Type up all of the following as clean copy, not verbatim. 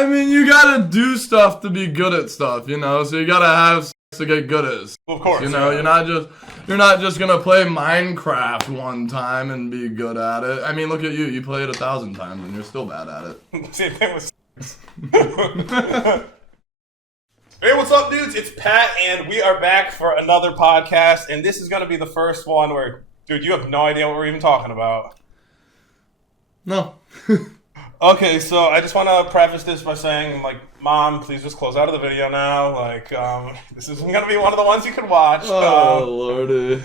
I mean, you gotta do stuff to be good at stuff, you know? So you gotta have sex to get good at it. Well, of course. You know, you're not just gonna play Minecraft one time and be good at it. I mean, look at you. You play it 1,000 times and you're still bad at it. Same thing with Hey, what's up, dudes? It's Pat, and we are back for another podcast, and this is going to be the first one where, dude, you have no idea what we're even talking about. No. Okay, so I just want to preface this by saying, like, Mom, please just close out of the video now. Like, this isn't going to be one of the ones you can watch. Oh, Lordy.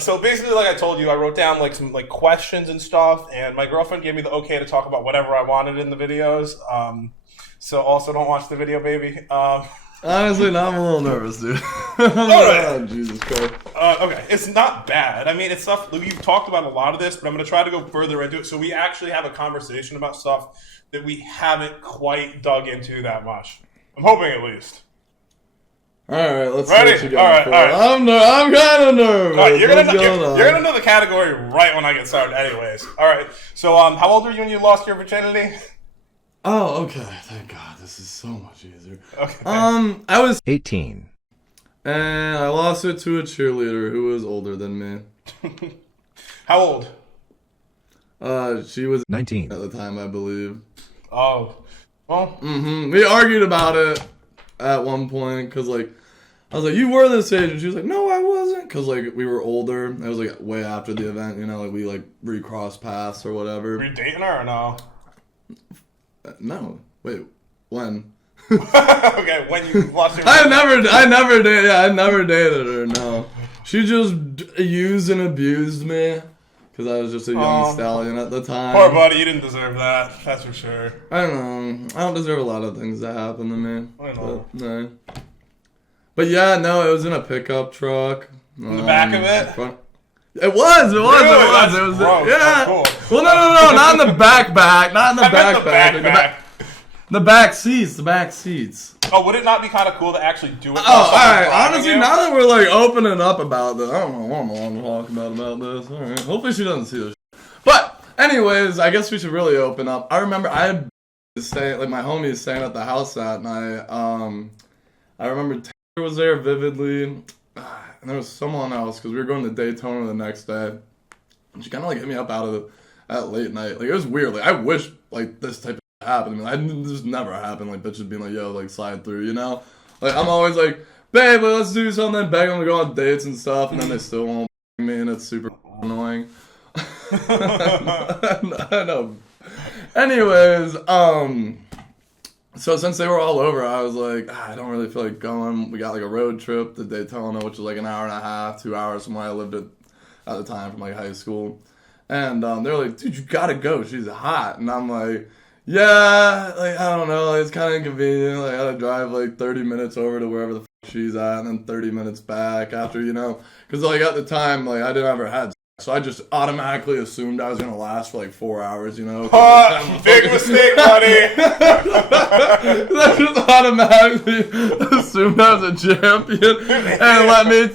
So basically, like I told you, I wrote down, like, some, like, questions and stuff, and my girlfriend gave me the okay to talk about whatever I wanted in the videos. So also don't watch the video, baby. Honestly, no, I'm a little nervous, dude. Right. Oh, Jesus Christ. Okay, it's not bad. I mean, it's stuff, we've talked about a lot of this, but I'm going to try to go further into it. So we actually have a conversation about stuff that we haven't quite dug into that much. I'm hoping, at least. All right, let's Ready? see what you All got. right. I'm kind of nervous. All right, you're gonna know the category right when I get started anyways. All right, so how old were you when you lost your virginity? Oh, okay. Thank God. This is so much easier. Okay. I was 18. And I lost it to a cheerleader who was older than me. How old? She was 19 at the time, I believe. Oh, well. We argued about it at one point, because, like, I was like, you were this age, and she was like, no, I wasn't, because, like, we were older. It was, like, way after the event, you know, like, we, like, recrossed paths or whatever. Were you dating her or no? No. Wait, when? Okay, when you lost your... I never dated her, no. She just used and abused me, because I was just a young stallion at the time. Poor buddy, you didn't deserve that, that's for sure. I don't know. I don't deserve a lot of things that happen to me. I know. But, no. But yeah, no, it was in a pickup truck. In the back of it? It was. Really? It was. Gross. Yeah. Oh, cool. Well, no, not in the backpack. Not in the backpack. The back seats. Oh, would it not be kind of cool to actually do it? Oh, alright. Honestly, now that we're like opening up about this, I don't know what I'm talking about this. Alright. Hopefully she doesn't see this. But, anyways, I guess we should really open up. I remember I had staying, like, my homies staying at the house that night. I remember Taylor was there vividly. And there was someone else, because we were going to Daytona the next day. And she kind of, like, hit me up at late night. Like, it was weird. Like, I wish, like, this type of happened. I mean, this never happened. Like, bitches being like, yo, like, slide through, you know? Like, I'm always like, babe, let's do something. Beg them to go on dates and stuff. And then they still won't me, and it's super annoying. I know. Anyways, so since they were all over, I was like, I don't really feel like going. We got, like, a road trip to Daytona, which was, like, an hour and a half, 2 hours from where I lived at the time from, like, high school. And they were like, dude, you gotta go. She's hot. And I'm like, yeah, like, I don't know. Like, it's kind of inconvenient. Like, I gotta drive, like, 30 minutes over to wherever the she's at, and then 30 minutes back after, you know. Because, like, at the time, like, I didn't ever had sex, so I just automatically assumed I was going to last for, like, 4 hours, you know. Big mistake, buddy. I just automatically assumed I was a champion. And let me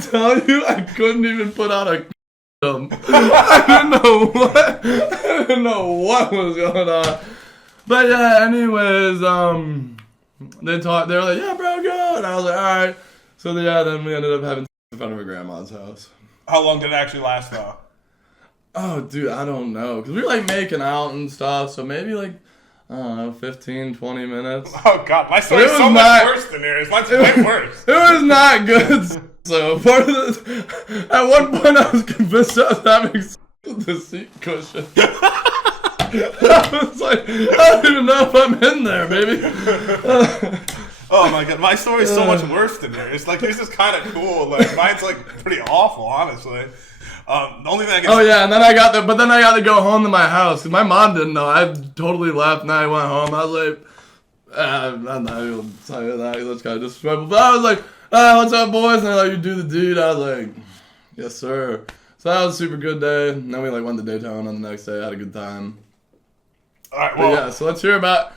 tell you, I couldn't even put out a I didn't know what was going on. But yeah, anyways, they were like, yeah, bro, go. And I was like, alright. So yeah, then we ended up having sex in front of my grandma's house. How long did it actually last, though? Oh, dude, I don't know. Because we were, like, making out and stuff, so maybe, like, I don't know, 15, 20 minutes. Oh, God, my story's so much worse than yours. Mine's way worse. It was not good. So, part of this, at one point I was convinced I was having sex with the seat cushion. I was like, I don't even know if I'm in there, baby. Oh my God, my story's so much worse than yours. Like, yours is kind of cool. Like, mine's, like, pretty awful, honestly. The only thing I can... Oh, yeah, and then I got to go home to my house, because my mom didn't know. I totally left, and I went home. I was like, I'm not even going to tell you that, that's kind of disrespectful. But I was like, what's up, boys? And they're like, you do the deed. I was like, yes, sir. So that was a super good day. And then we, like, went to Daytona on the next day. Had a good time. All right, well... But yeah, so let's hear about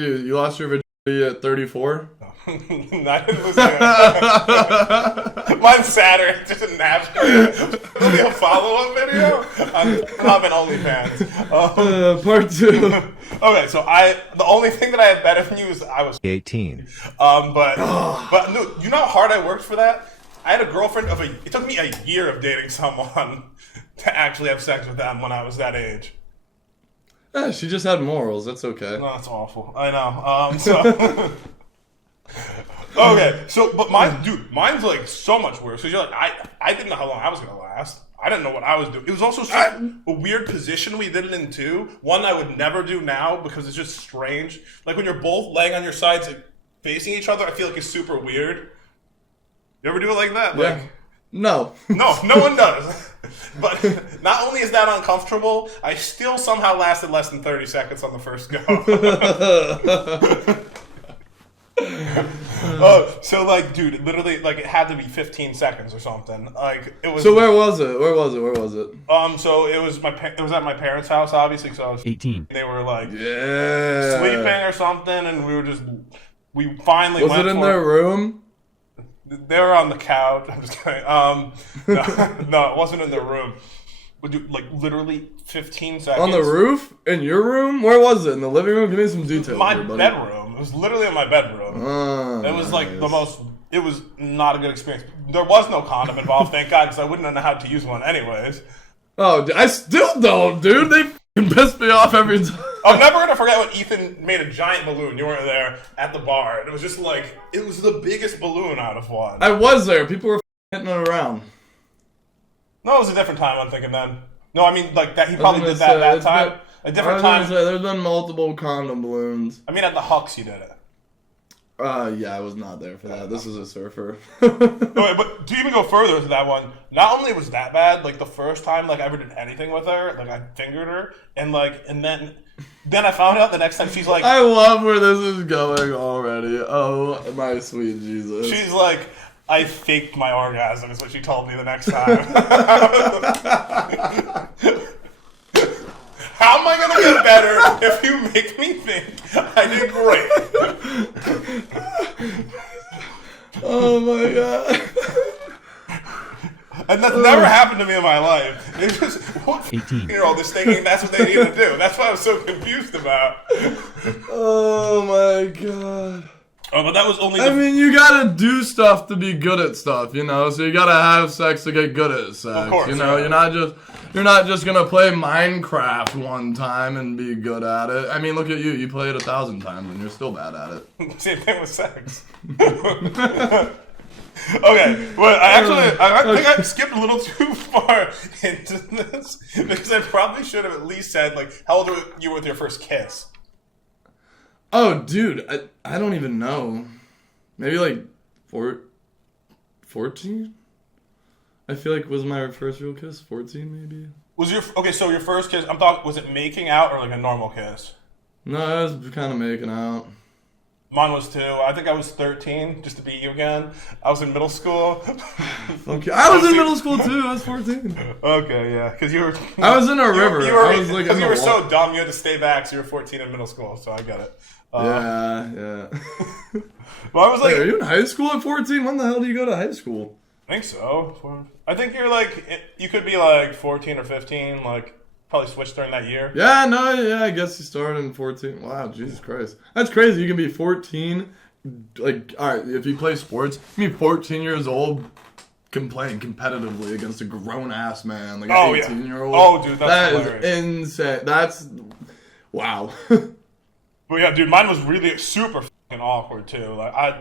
you. You lost your virginity at 34? I didn't listen to it. Mine's sadder. It's just a natural. It'll be a follow-up video. I'm an OnlyFans. Part 2. Okay, so the only thing that I had better than you is I was 18. But no, you know how hard I worked for that? I had a girlfriend it took me a year of dating someone to actually have sex with them when I was that age. Yeah, she just had morals. That's okay. No, that's awful. I know. Okay, so but mine's like so much worse. So you're like, I didn't know how long I was gonna last. I didn't know what I was doing. It was also a weird position we did it in too. One I would never do now because it's just strange. Like when you're both laying on your sides, like, facing each other, I feel like it's super weird. You ever do it like that? Yeah. No. No one does. But not only is that uncomfortable, I still somehow lasted less than 30 seconds on the first go. Oh, so like, dude, literally, like, it had to be 15 seconds or something. Like, it was. So where was it? So it was at my parents' house, obviously. So I was 18. They were like, sleeping or something, and we finally was went it in for their room? They were on the couch. I'm just kidding. No, it wasn't in their room. But dude, like literally 15 seconds. On the roof? In your room? Where was it? In the living room? Give me some details. My bedroom. It was literally in my bedroom. It was like it was not a good experience. There was no condom involved, thank God, because I wouldn't know how to use one anyways. Oh, I still don't, dude. They f***ing piss me off every time. I'm never going to forget when Ethan made a giant balloon. You weren't there at the bar. And it was just like, it was the biggest balloon out of one. I was there. People were hitting it around. No, it was a different time, I'm thinking then. No, I mean, like, that he probably did that time. A different time. There's been multiple condom balloons. I mean, at the Hucks he did it. Yeah, I was not there for that. This is a surfer. Okay, but to even go further to that one, not only was that bad, like, the first time, like, I ever did anything with her, like, I fingered her, and, like, and then I found out the next time she's like... I love where this is going already. Oh, my sweet Jesus. She's like, I faked my orgasm, is what she told me the next time. How am I going to get better if you make me think I did great? Oh my God. And that's never happened to me in my life. It's just, what 18-year-old is thinking that's what they need to do? That's what I was so confused about. Oh my God. Oh, but that was only I mean, you gotta do stuff to be good at stuff, you know? So you gotta have sex to get good at sex. Of course, you know, yeah. You're not just gonna play Minecraft one time and be good at it. I mean, look at you. You play it 1,000 times and you're still bad at it. Same thing with sex. Okay, well, I think I skipped a little too far into this because I probably should have at least said, like, how old were you with your first kiss? Oh, dude, I don't even know. Maybe like 14? I feel like was my first real kiss 14 maybe? So your first kiss, was it making out or like a normal kiss? No, I was kind of making out. Mine was 2. I think I was 13, just to beat you again. I was in middle school. Okay, I was in middle school too. I was 14. Okay, yeah, because you were. I was in a river. Because you were so dumb, you had to stay back. So you were 14 in middle school, so I get it. Yeah. Well, I was like, wait, are you in high school at 14? When the hell do you go to high school? I think so. I think you're like, you could be like 14 or 15, like. Probably switched during that year. Yeah, I guess you started in 14. Wow, Jesus Christ. That's crazy. You can be 14. Like, alright, if you play sports, you can be 14 years old playing competitively against a grown-ass man. Like an 18-year-old. Oh, dude, that's hilarious. That is insane. That's... Wow. But yeah, dude, mine was really super fucking awkward, too. I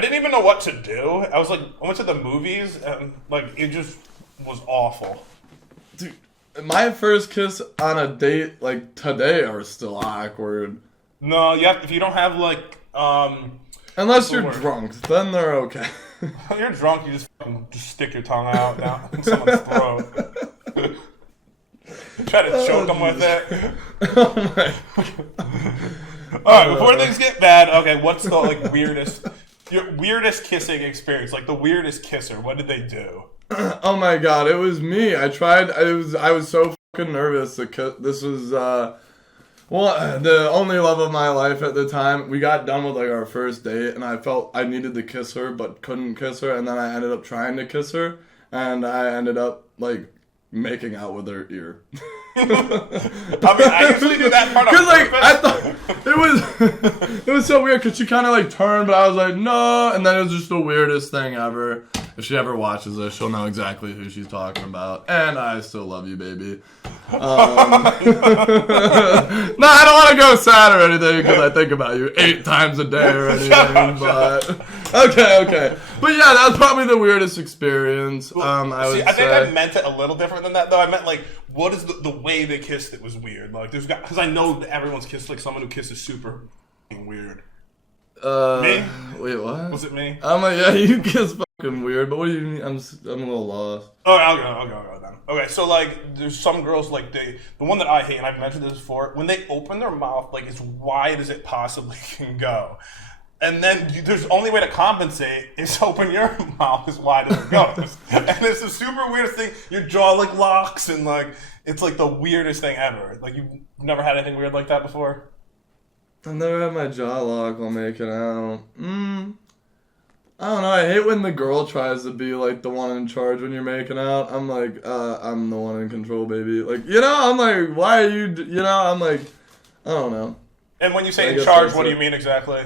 didn't even know what to do. I went to the movies, and, like, it just was awful. Dude. My first kiss on a date, like, today are still awkward. No, if you don't have, like, unless you're drunk, then they're okay. When you're drunk, you just stick your tongue out down someone's throat. Try to choke them with it. Oh my. Alright, before things get bad, okay, what's the, like, your weirdest kissing experience? Like, the weirdest kisser, what did they do? Oh my God, it was me. I was so fucking nervous to kiss. This was, Well, the only love of my life at the time, we got done with like our first date, and I felt I needed to kiss her, but couldn't kiss her, and then I ended up trying to kiss her, and I ended up like making out with her ear. I mean, I usually do that part on Cause like I purpose. thought it was so weird because she kind of like turned, but I was like no, and then it was just the weirdest thing ever. If she ever watches this, she'll know exactly who she's talking about. And I still love you, baby. No, I don't want to go sad or anything because I think about you 8 times a day or anything. But okay. But yeah, that was probably the weirdest experience. I think I meant it a little different than that, though. I meant like, what is the way they kissed? It was weird. Like, because I know that everyone's kissed like someone who kisses super weird. Me? Wait, what? Was it me? I'm like, yeah, you kiss fucking weird, but what do you mean? I'm a little lost. Oh, I'll go then. Okay, so like, there's some girls like the one that I hate, and I've mentioned this before. When they open their mouth like as wide as it possibly can go, and then there's the only way to compensate is open your mouth as wide as it goes, and it's the super weirdest thing. Your jaw like locks, and like it's like the weirdest thing ever. Like you've never had anything weird like that before. I've never had my jaw lock while making out. I don't know. I hate when the girl tries to be like the one in charge when you're making out. I'm like, I'm the one in control, baby. Like, you know, I'm like, why are you? You know, I'm like, I don't know. And when you say in charge, what do you mean exactly?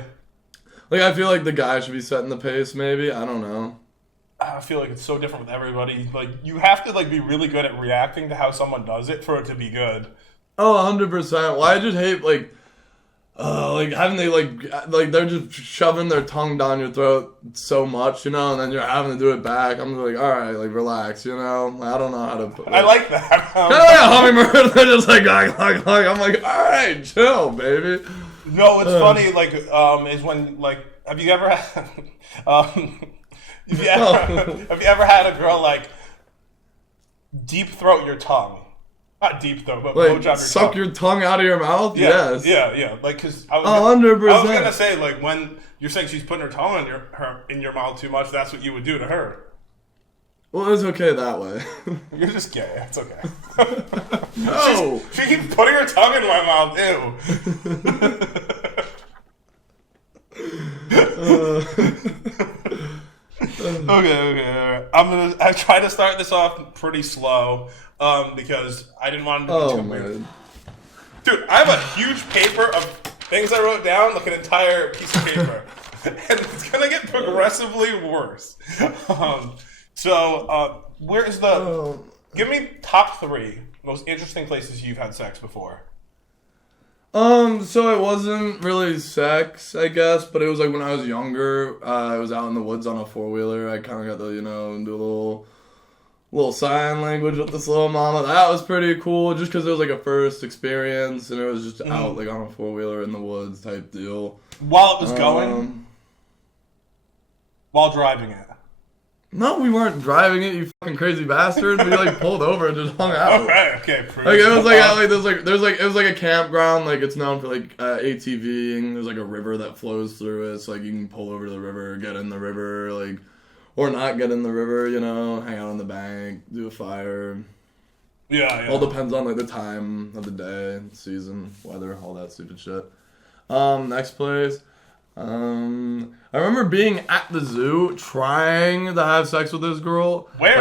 Like, I feel like the guy should be setting the pace. Maybe I don't know. I feel like it's so different with everybody. Like, you have to like be really good at reacting to how someone does it for it to be good. Oh, 100%. Well, I just hate like having they like they're just shoving their tongue down your throat so much, you know, and then you're having to do it back. I'm just like, all right, like relax, you know. I don't know how to. I like that. Kind of like a hummingbird. They're just like. I'm like, all right, chill, baby. No, it's funny. Like, is when like, have you ever had, have you ever had a girl like deep throat your tongue? Not deep throat, but like, blowjob your suck tongue. your tongue out of your mouth? Yeah, Yes. Yeah. Like, because 100%. I was gonna say, like, when you're saying she's putting her tongue in your mouth too much, that's what you would do to her. Well, it's okay that way. You're just gay. It's okay. No. She keeps putting her tongue in my mouth. Ew. Okay. I try to start this off pretty slow, because I didn't want to do too weird. Dude, I have a huge paper of things I wrote down, like an entire piece of paper, and it's gonna get progressively worse. Where's the? Give me top 3 most interesting places you've had sex before. So it wasn't really sex, I guess, but it was like when I was younger, I was out in the woods on a 4-wheeler. I kind of got to, you know, do a little sign language with this little mama. That was pretty cool, just because it was like a first experience, and it was just out like on a 4-wheeler in the woods type deal. While it was going? While driving it? No, we weren't driving it, you fucking crazy bastard. We like pulled over and just hung out. Okay. Like it was like it was like a campground. Like it's known for like ATVing. There's like a river that flows through it, so like you can pull over to the river, get in the river, like or not get in the river. You know, hang out on the bank, do a fire. Yeah. All depends on like the time of the day, season, weather, all that stupid shit. Next place. I remember being at the zoo trying to have sex with this girl. Where?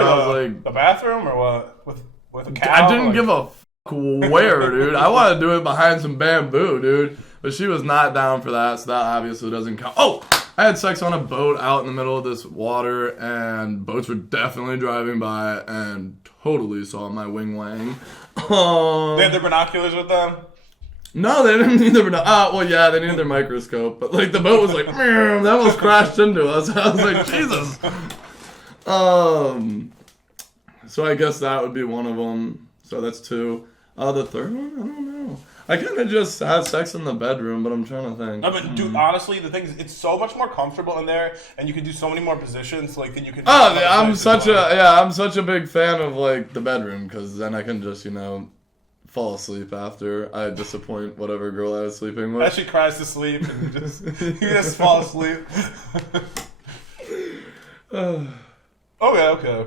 The bathroom or what? With a cow? I didn't give a fuck where, dude. I wanted to do it behind some bamboo, dude. But she was not down for that, so that obviously doesn't count. Oh! I had sex on a boat out in the middle of this water, and boats were definitely driving by and totally saw my wing wang. They had their binoculars with them? No, they didn't need their well, yeah, they needed their microscope, but like the boat was like, that almost crashed into us. I was like, Jesus. So I guess that would be one of them. So that's 2. The third one, I don't know. I kind of just had sex in the bedroom, but I'm trying to think. No, but dude, honestly, the thing is, it's so much more comfortable in there, and you can do so many more positions, like that you can. I'm such a big fan of like the bedroom because then I can just fall asleep after I disappoint whatever girl I was sleeping with. As she cries to sleep, and you just fall asleep. Okay.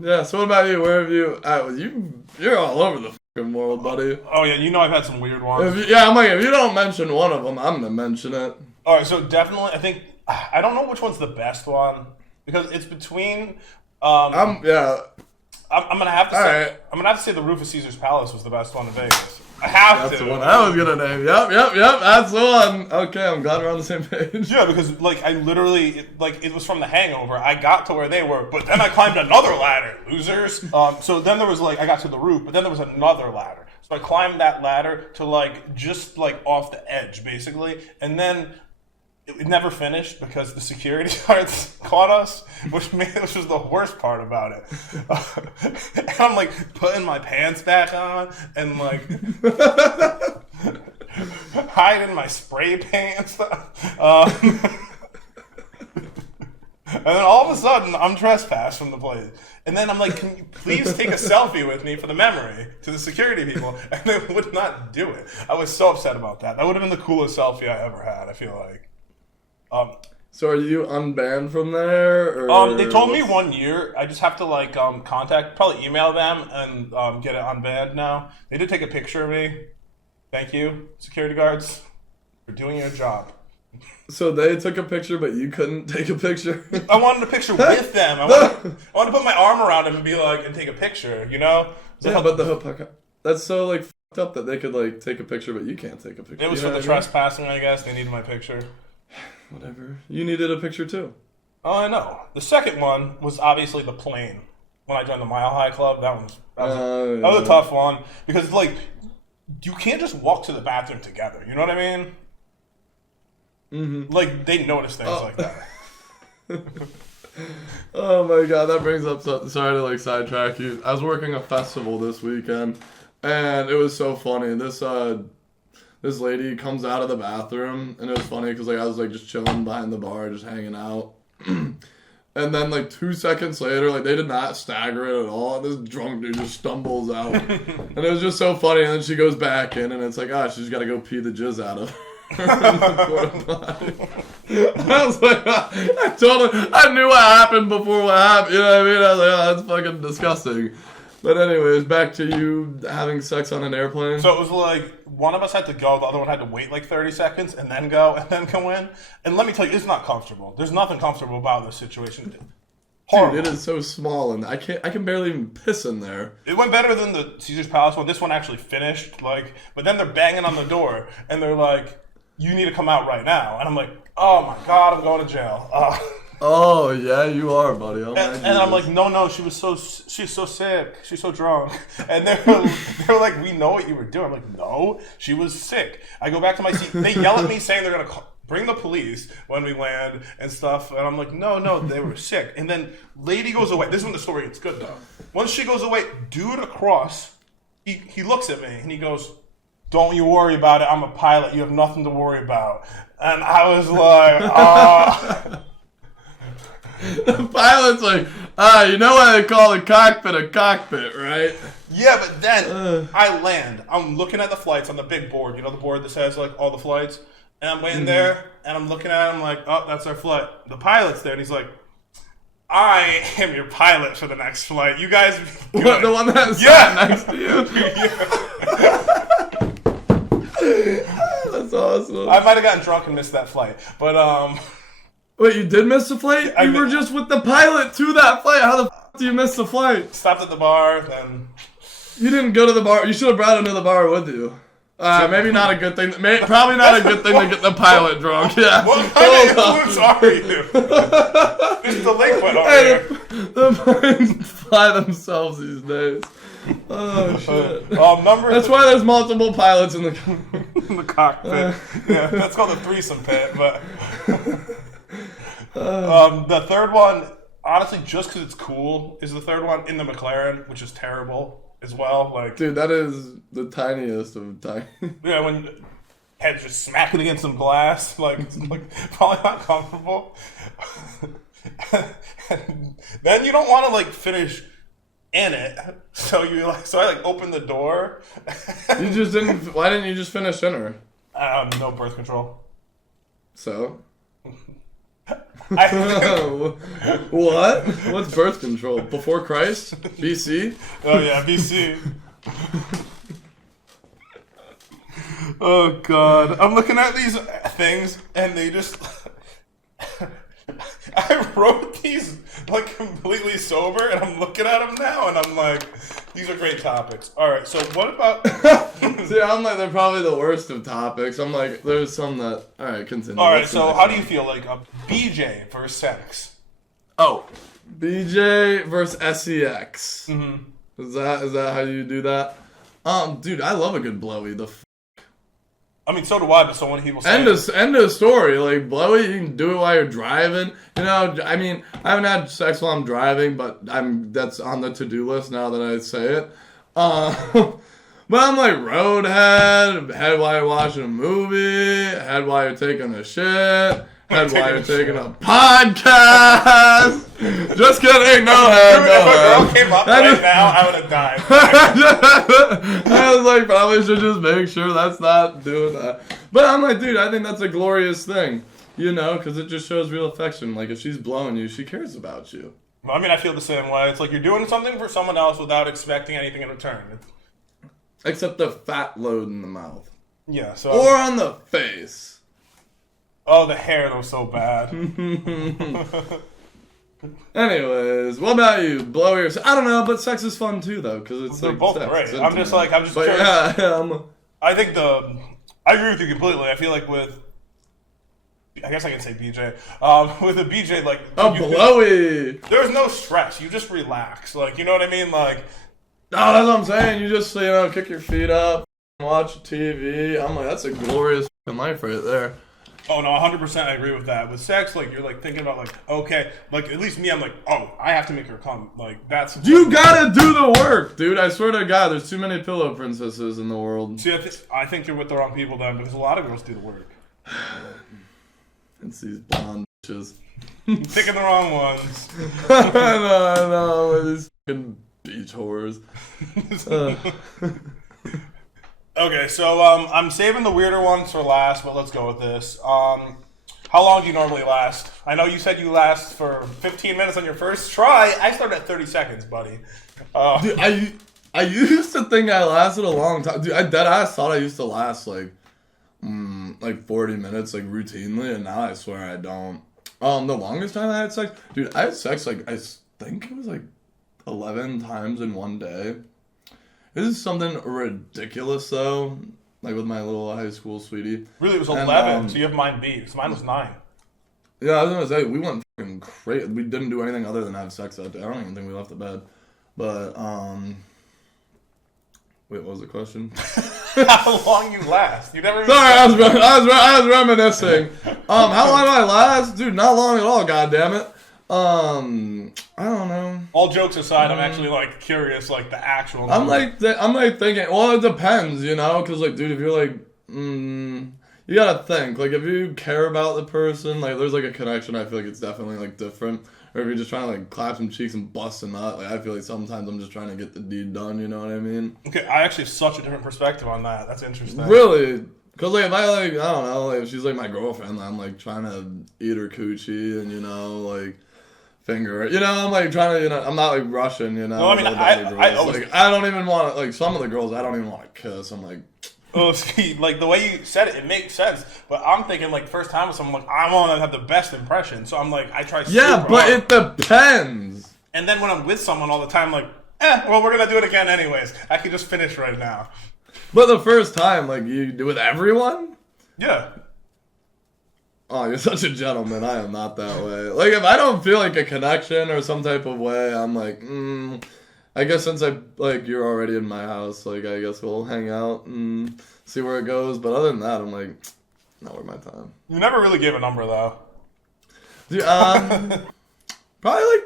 Yeah. So what about you? Where have you? You're all over the world, buddy. Oh yeah, you know I've had some weird ones. I'm like, if you don't mention one of them, I'm gonna mention it. All right, so definitely, I think I don't know which one's the best one because it's between. I'm gonna have to say. Right. I'm gonna have to say the roof of Caesar's Palace was the best one in Vegas. I have That's to. the one I was gonna name. Yep. That's the one. Okay, I'm glad we're on the same page. Yeah, because like I literally it was from The Hangover. I got to where they were, but then I climbed another ladder, losers. So then there was like I got to the roof, but then there was another ladder. So I climbed that ladder to like just like off the edge, basically, and then. It never finished because the security guards caught us, which was the worst part about it. And I'm like putting my pants back on and like hiding my spray paint and stuff. And then all of a sudden, I'm trespassed from the place. And then I'm like, can you please take a selfie with me for the memory to the security people? And they would not do it. I was so upset about that. That would have been the coolest selfie I ever had, I feel like. So are you unbanned from there? Or they told me 1 year. I just have to like probably email them and get it unbanned now. They did take a picture of me. Thank you, security guards, for doing your job. So they took a picture, but you couldn't take a picture? I wanted a picture with them. I wanted to put my arm around them and be like, and take a picture, you know? So yeah, but that's so like fucked up that they could like take a picture, but you can't take a picture. It was for the trespassing, I guess. They needed my picture. Whatever. You needed a picture too. Oh, I know. The second one was obviously the plane. When I joined the Mile High Club, that was a tough one because like you can't just walk to the bathroom together. You know what I mean? Mm-hmm. Like they notice things like that. Oh my god, that brings up. Sorry to like sidetrack you. I was working a festival this weekend, and it was so funny. This lady comes out of the bathroom, and it was funny because like I was like just chilling behind the bar, just hanging out. And then like 2 seconds later, like they did not stagger it at all. This drunk dude just stumbles out, and it was just so funny. And then she goes back in, and it's like, oh, she's got to go pee the jizz out of her. I was like, I knew what happened before what happened. You know what I mean? I was like, oh, that's fucking disgusting. But anyways, back to you having sex on an airplane. So it was like one of us had to go, the other one had to wait like 30 seconds and then go and then go in. And let me tell you, it's not comfortable. There's nothing comfortable about this situation. Horrible. Dude, it is so small, and I can barely even piss in there. It went better than the Caesar's Palace one. This one actually finished, like, but then they're banging on the door and they're like, "You need to come out right now." And I'm like, "Oh my god, I'm going to jail." Oh yeah, you are, buddy. Oh, and I'm like, no, she's so sick, she's so drunk. And they were like, "We know what you were doing." I'm like, "No, she was sick." I go back to my seat. They yell at me saying they're gonna bring the police when we land and stuff. And I'm like, no, they were sick. And then lady goes away. This is when the story gets good though. Once she goes away, dude across, he looks at me and he goes, "Don't you worry about it. I'm a pilot. You have nothing to worry about." And I was like, The pilot's like, you know why they call the cockpit a cockpit, right? Yeah, but then I land. I'm looking at the flights on the big board. You know the board that says like all the flights? And I'm waiting there, and I'm looking at it. I'm like, "Oh, that's our flight." The pilot's there, and he's like, "I am your pilot for the next flight. You guys be good." What, the one that's sat next to you? That's awesome. I might have gotten drunk and missed that flight, but Wait, you did miss the flight? You were just with the pilot to that flight. How the f*** do you miss the flight? Stopped at the bar, then... You didn't go to the bar. You should have brought him to the bar with you. Maybe not a good thing. Probably not a good thing to get the pilot drunk. Yeah. What kind of influence are you? Just the liquid over here. The planes fly themselves these days. Oh shit. That's why there's multiple pilots in the in the cockpit. Yeah, that's called the threesome pit. But the third one, honestly, just because it's cool, is the third one in the McLaren, which is terrible as well. Like, dude, that is the tiniest of tiny. Yeah, when head's just smacking against some glass, like probably not comfortable. And then you don't want to like finish in it, so I opened the door. You just didn't. Why didn't you just finish in her? No birth control. So. What? What's birth control? Before Christ? BC? Oh yeah, BC. Oh god, I'm looking at these things and they just. I wrote these like completely sober, and I'm looking at them now, and I'm like, these are great topics. All right, so what about? See, I'm like, they're probably the worst of topics. I'm like, there's some that. All right, continue. All right, so how do you feel like a BJ versus sex? Oh, BJ versus SEX. Mm-hmm. Is that how you do that? Dude, I love a good blowy. I mean, so do I, but so many people say... End of story. Like, blowy, you can do it while you're driving. You know, I mean, I haven't had sex while I'm driving, but that's on the to-do list now that I say it. But I'm like, roadhead, head while you're watching a movie, head while you're taking a shit, head while you're taking a podcast. Just kidding, no head, no If a head. girl came up right now, I would have died. I was like, probably should just make sure that's not doing that. But I'm like, dude, I think that's a glorious thing, you know, because it just shows real affection. Like, if she's blowing you, she cares about you. I mean, I feel the same way. It's like you're doing something for someone else without expecting anything in return. Except the fat load in the mouth. Yeah, so... Or on the face. Oh, the hair was so bad. Anyways, what about you? Blow your... I don't know, but sex is fun too, though, because it's They're like both sex. great. It's I'm just but curious. Yeah, I think I agree with you completely. I feel like with... I guess I can say BJ. With a BJ, like... Oh, blowy! There's no stress. You just relax. Like, you know what I mean? Like... No, that's what I'm saying. You just, you know, kick your feet up, watch TV. I'm like, that's a glorious fucking life right there. Oh, no, 100% I agree with that. With sex, like, you're, like, thinking about, like, okay, like, at least me, I'm like, oh, I have to make her come. Like, that's... You gotta do the work, dude. I swear to God, there's too many pillow princesses in the world. See, I think you're with the wrong people then, because a lot of girls do the work. It's these blonde bitches. Picking the wrong ones. I know. These fucking beach whores. Okay, so I'm saving the weirder ones for last, but let's go with this. How long do you normally last? I know you said you last for 15 minutes on your first try. I started at 30 seconds, buddy. Dude, I used to think I lasted a long time. Dude, I deadass thought I used to last like 40 minutes, like routinely, and now I swear I don't. The longest time I had sex, dude, I had sex like I think it was like 11 times in one day. This is something ridiculous though, like with my little high school sweetie. Really, it was 11, so you have mine beat, because mine was 9. Yeah, I was gonna say, we went fucking crazy. We didn't do anything other than have sex that day. I don't even think we left the bed. But, wait, what was the question? How long you last? You never even... Sorry, I was reminiscing. How long do I last? Dude, not long at all, goddammit. I don't know. All jokes aside, I'm actually, like, curious, like, the actual I'm number. like thinking, well, it depends, you know? Because, like, dude, if you're like, you gotta think. Like, if you care about the person, like, there's, like, a connection, I feel like it's definitely, like, different. Or if you're just trying to, like, clap some cheeks and bust a nut, like, I feel like sometimes I'm just trying to get the deed done, you know what I mean? Okay, I actually have such a different perspective on that. That's interesting. Really? Because, like, if I, like, I don't know, like, if she's, like, my girlfriend, I'm, like, trying to eat her coochie and, you know, like, finger it. You know, I'm, like, trying to, you know, I'm not, like, rushing, you know? No, I mean, I always... Like, I don't even want to, like, some of the girls, I don't even want to kiss. I'm, like... Oh, see, like, the way you said it, it makes sense. But I'm thinking, like, first time with someone, like, I want to have the best impression. So I'm like, I try super Yeah, but hard. it depends. And then when I'm with someone all the time, like, well, we're going to do it again anyways. I can just finish right now. But the first time, like, you do with everyone? Yeah. Oh, you're such a gentleman. I am not that way. Like, if I don't feel like a connection or some type of way, I'm like, I guess since you're already in my house, like, I guess we'll hang out and see where it goes. But other than that, I'm like, not worth my time. You never really gave a number, though. Dude, probably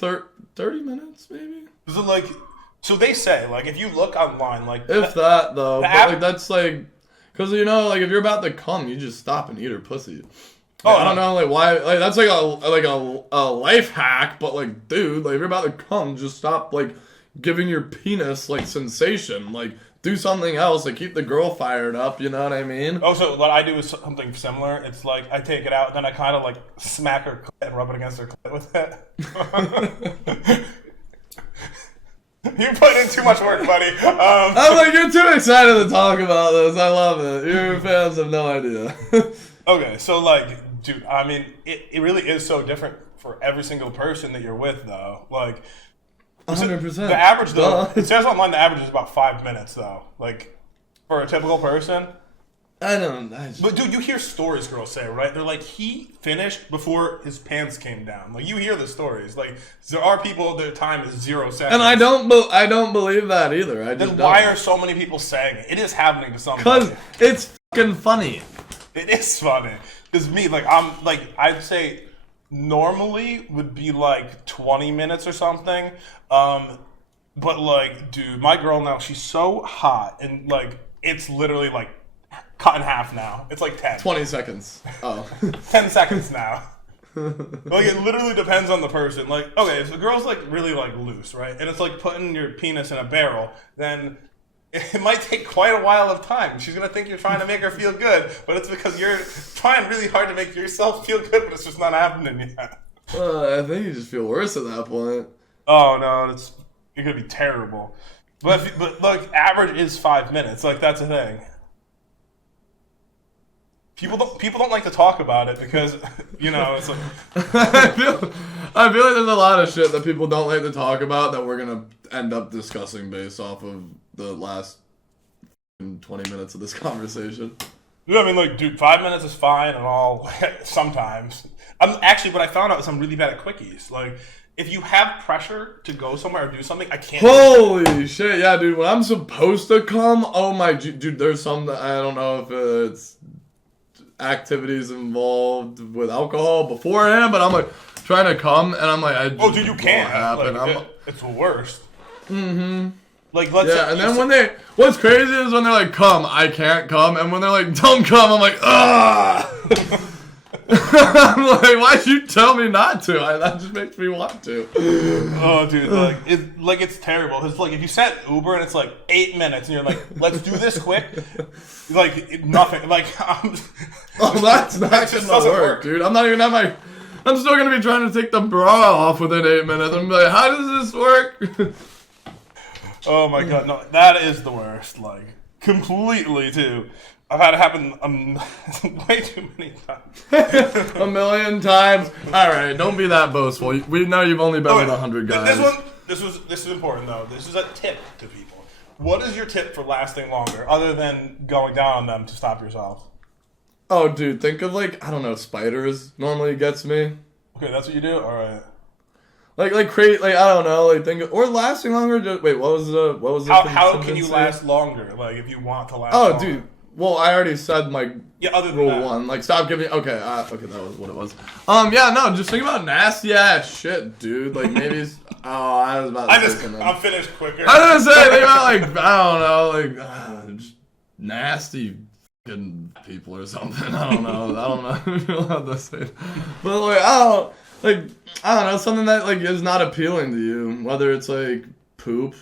like 30 minutes, maybe. Is it like, so they say, like, if you look online, like... If that, though. But, like, that's, like, because, you know, like, if you're about to come, you just stop and eat her pussy. Like, I don't know, like, why, like, that's, like, a life hack, but, like, dude, like, if you're about to come, just stop, like, giving your penis, like, sensation. Like, do something else. Like, keep the girl fired up, you know what I mean? Oh, so what I do is something similar. It's like, I take it out, and then I kind of, like, smack her clit and rub it against her clit with it. You put in too much work, buddy. I'm like, you're too excited to talk about this. I love it. Your fans have no idea. Okay, so like, dude, I mean, it really is so different for every single person that you're with, though. Like, 100%. The average, though, it says online the average is about 5 minutes, though. Like, for a typical person. But dude, you hear stories girls say, right? They're like, he finished before his pants came down. Like, you hear the stories. Like, there are people their time is 0 seconds. And I don't believe that either. Then why are so many people saying it? It is happening to somebody. Because it's fucking funny. It is funny. Because me, like, I'm like, I'd say normally would be like 20 minutes or something. But like, dude, my girl now, she's so hot, and like, it's literally like cut in half now. It's like 10. 20 seconds. Oh. 10 seconds now. Like, it literally depends on the person. Like, okay, if the girl's like really like loose, right? And it's like putting your penis in a barrel, then it might take quite a while of time. She's gonna think you're trying to make her feel good, but it's because you're trying really hard to make yourself feel good, but it's just not happening yet. I think you just feel worse at that point. Oh no, you're gonna be terrible. But like, average is 5 minutes. Like, that's a thing. People don't like to talk about it because, you know, it's like I feel like there's a lot of shit that people don't like to talk about that we're gonna end up discussing based off of the last 20 minutes of this conversation. Yeah, I mean, like, dude, 5 minutes is fine and all. Sometimes, what I found out is I'm really bad at quickies. Like, if you have pressure to go somewhere or do something, I can't. Holy shit, yeah, dude. When I'm supposed to come, oh my, dude, there's some that I don't know if it's activities involved with alcohol beforehand, but I'm like trying to come and I'm like, dude, you can't happen. Like, it's the worst. Mm-hmm. Like, and then what's crazy is when they're like, come, I can't come, and when they're like, don't come, I'm like, ah. I'm like, why'd you tell me not to? That just makes me want to. Oh, dude, it's terrible. Cause like, if you set Uber and it's like 8 minutes, and you're like, let's do this quick, like nothing. Like, that's not gonna work, dude. I'm not even at my. I'm still gonna be trying to take the bra off within 8 minutes. I'm like, how does this work? Oh my god, no, that is the worst. Like, completely too. I've had it happen way too many times. A million times. All right, don't be that boastful. We know you've only been with 100 guys. This is important though. This is a tip to people. What is your tip for lasting longer, other than going down on them to stop yourself? Oh, dude, think of like, I don't know, spiders normally gets me. Okay, that's what you do. All right. Like create, like, I don't know, like think of, or lasting longer. Just, wait, what was the? How can you last longer? Like, if you want to last. Oh, longer. Dude. Well, I already said my other than rule that. 1. Like, stop giving. Okay, that was what it was. Yeah, no, just think about nasty ass shit, dude. Like maybe. I was about to say something. I'm finised quicker. I didn't say anything about like, I don't know, like just nasty fucking people or something. I don't know if you're allowed to say it. But like, I don't know, something that like is not appealing to you, whether it's like poop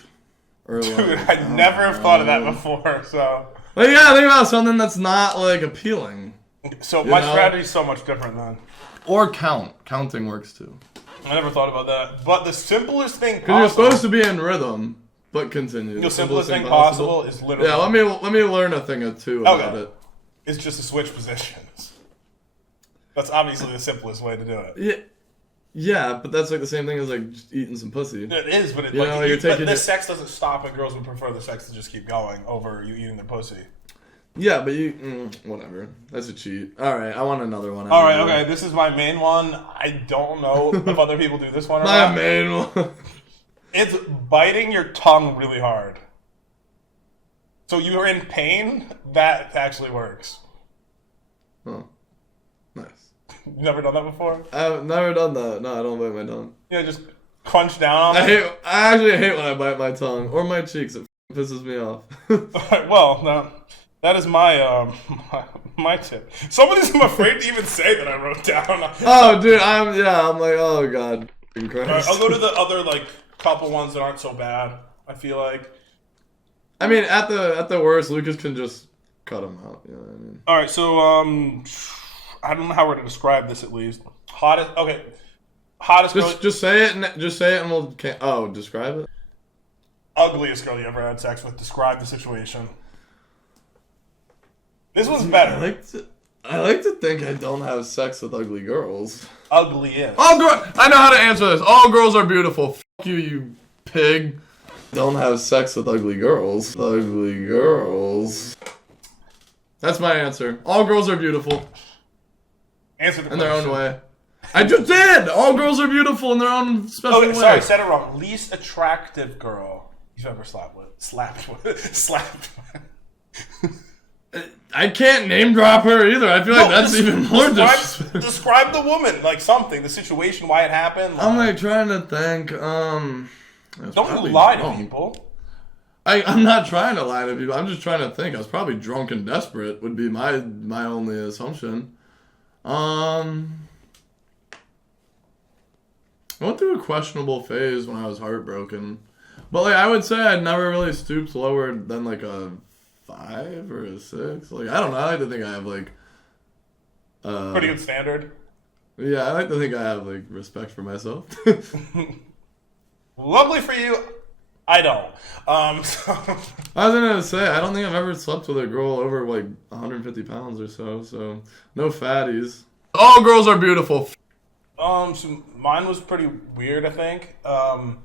or like. Dude, I never have thought of that before. So. Well, yeah, think about something that's not, like, appealing. So my strategy's so much different then. Or count. Counting works, too. I never thought about that. But the simplest thing possible... Because you're supposed to be in rhythm, but continue. The simplest thing possible is literally... Yeah, let me learn a thing or two about it. It's just to switch positions. That's obviously the simplest way to do it. Yeah, but that's like the same thing as like just eating some pussy. It is, but this sex doesn't stop, and girls would prefer the sex to just keep going over you eating their pussy. Yeah, but whatever. That's a cheat. All right, I want another one. All right, okay. This is my main one. I don't know if other people do this one or not. My main one. It's biting your tongue really hard. So you're in pain. That actually works. Oh, nice. You've never done that before? I've never done that. No, I don't bite my tongue. Yeah, just crunch down on it. I actually hate when I bite my tongue or my cheeks. It pisses me off. Well, no, that is my my tip. Some of these I'm afraid to even say that I wrote down. Oh, dude, I'm like, oh god, Christ. All right, I'll go to the other like couple ones that aren't so bad. I feel like. I mean, at the worst, Lucas can just cut them out. You know what I mean? All right, so I don't know how we're to describe this at least. Hottest. Just say it and we'll. Describe it. ugliest girl you ever had sex with? Describe the situation. This one's better. I like to think I don't have sex with ugly girls. Ugliest. All girls. I know how to answer this. All girls are beautiful. Fuck you, you pig. Don't have sex with ugly girls. Ugly girls. That's my answer. All girls are beautiful. Answer the question. In their own way. I just did! All girls are beautiful in their own special way. Sorry, said it wrong. Least attractive girl you've ever slapped with. Slapped with. I can't name drop her either. I feel like that's even more describe the woman, like something, the situation, why it happened. I'm like trying to think. Don't lie to people. I'm not trying to lie to people. I'm just trying to think. I was probably drunk and desperate would be my only assumption. I went through a questionable phase when I was heartbroken. But like I would say I'd never really stooped lower than like a 5 or a 6. Like I don't know. I like to think I have like pretty good standard. Yeah, I like to think I have like respect for myself. Lovely for you. I don't. So. I was gonna say I don't think I've ever slept with a girl over like 150 pounds or so. So no fatties. All girls are beautiful. So mine was pretty weird. I think I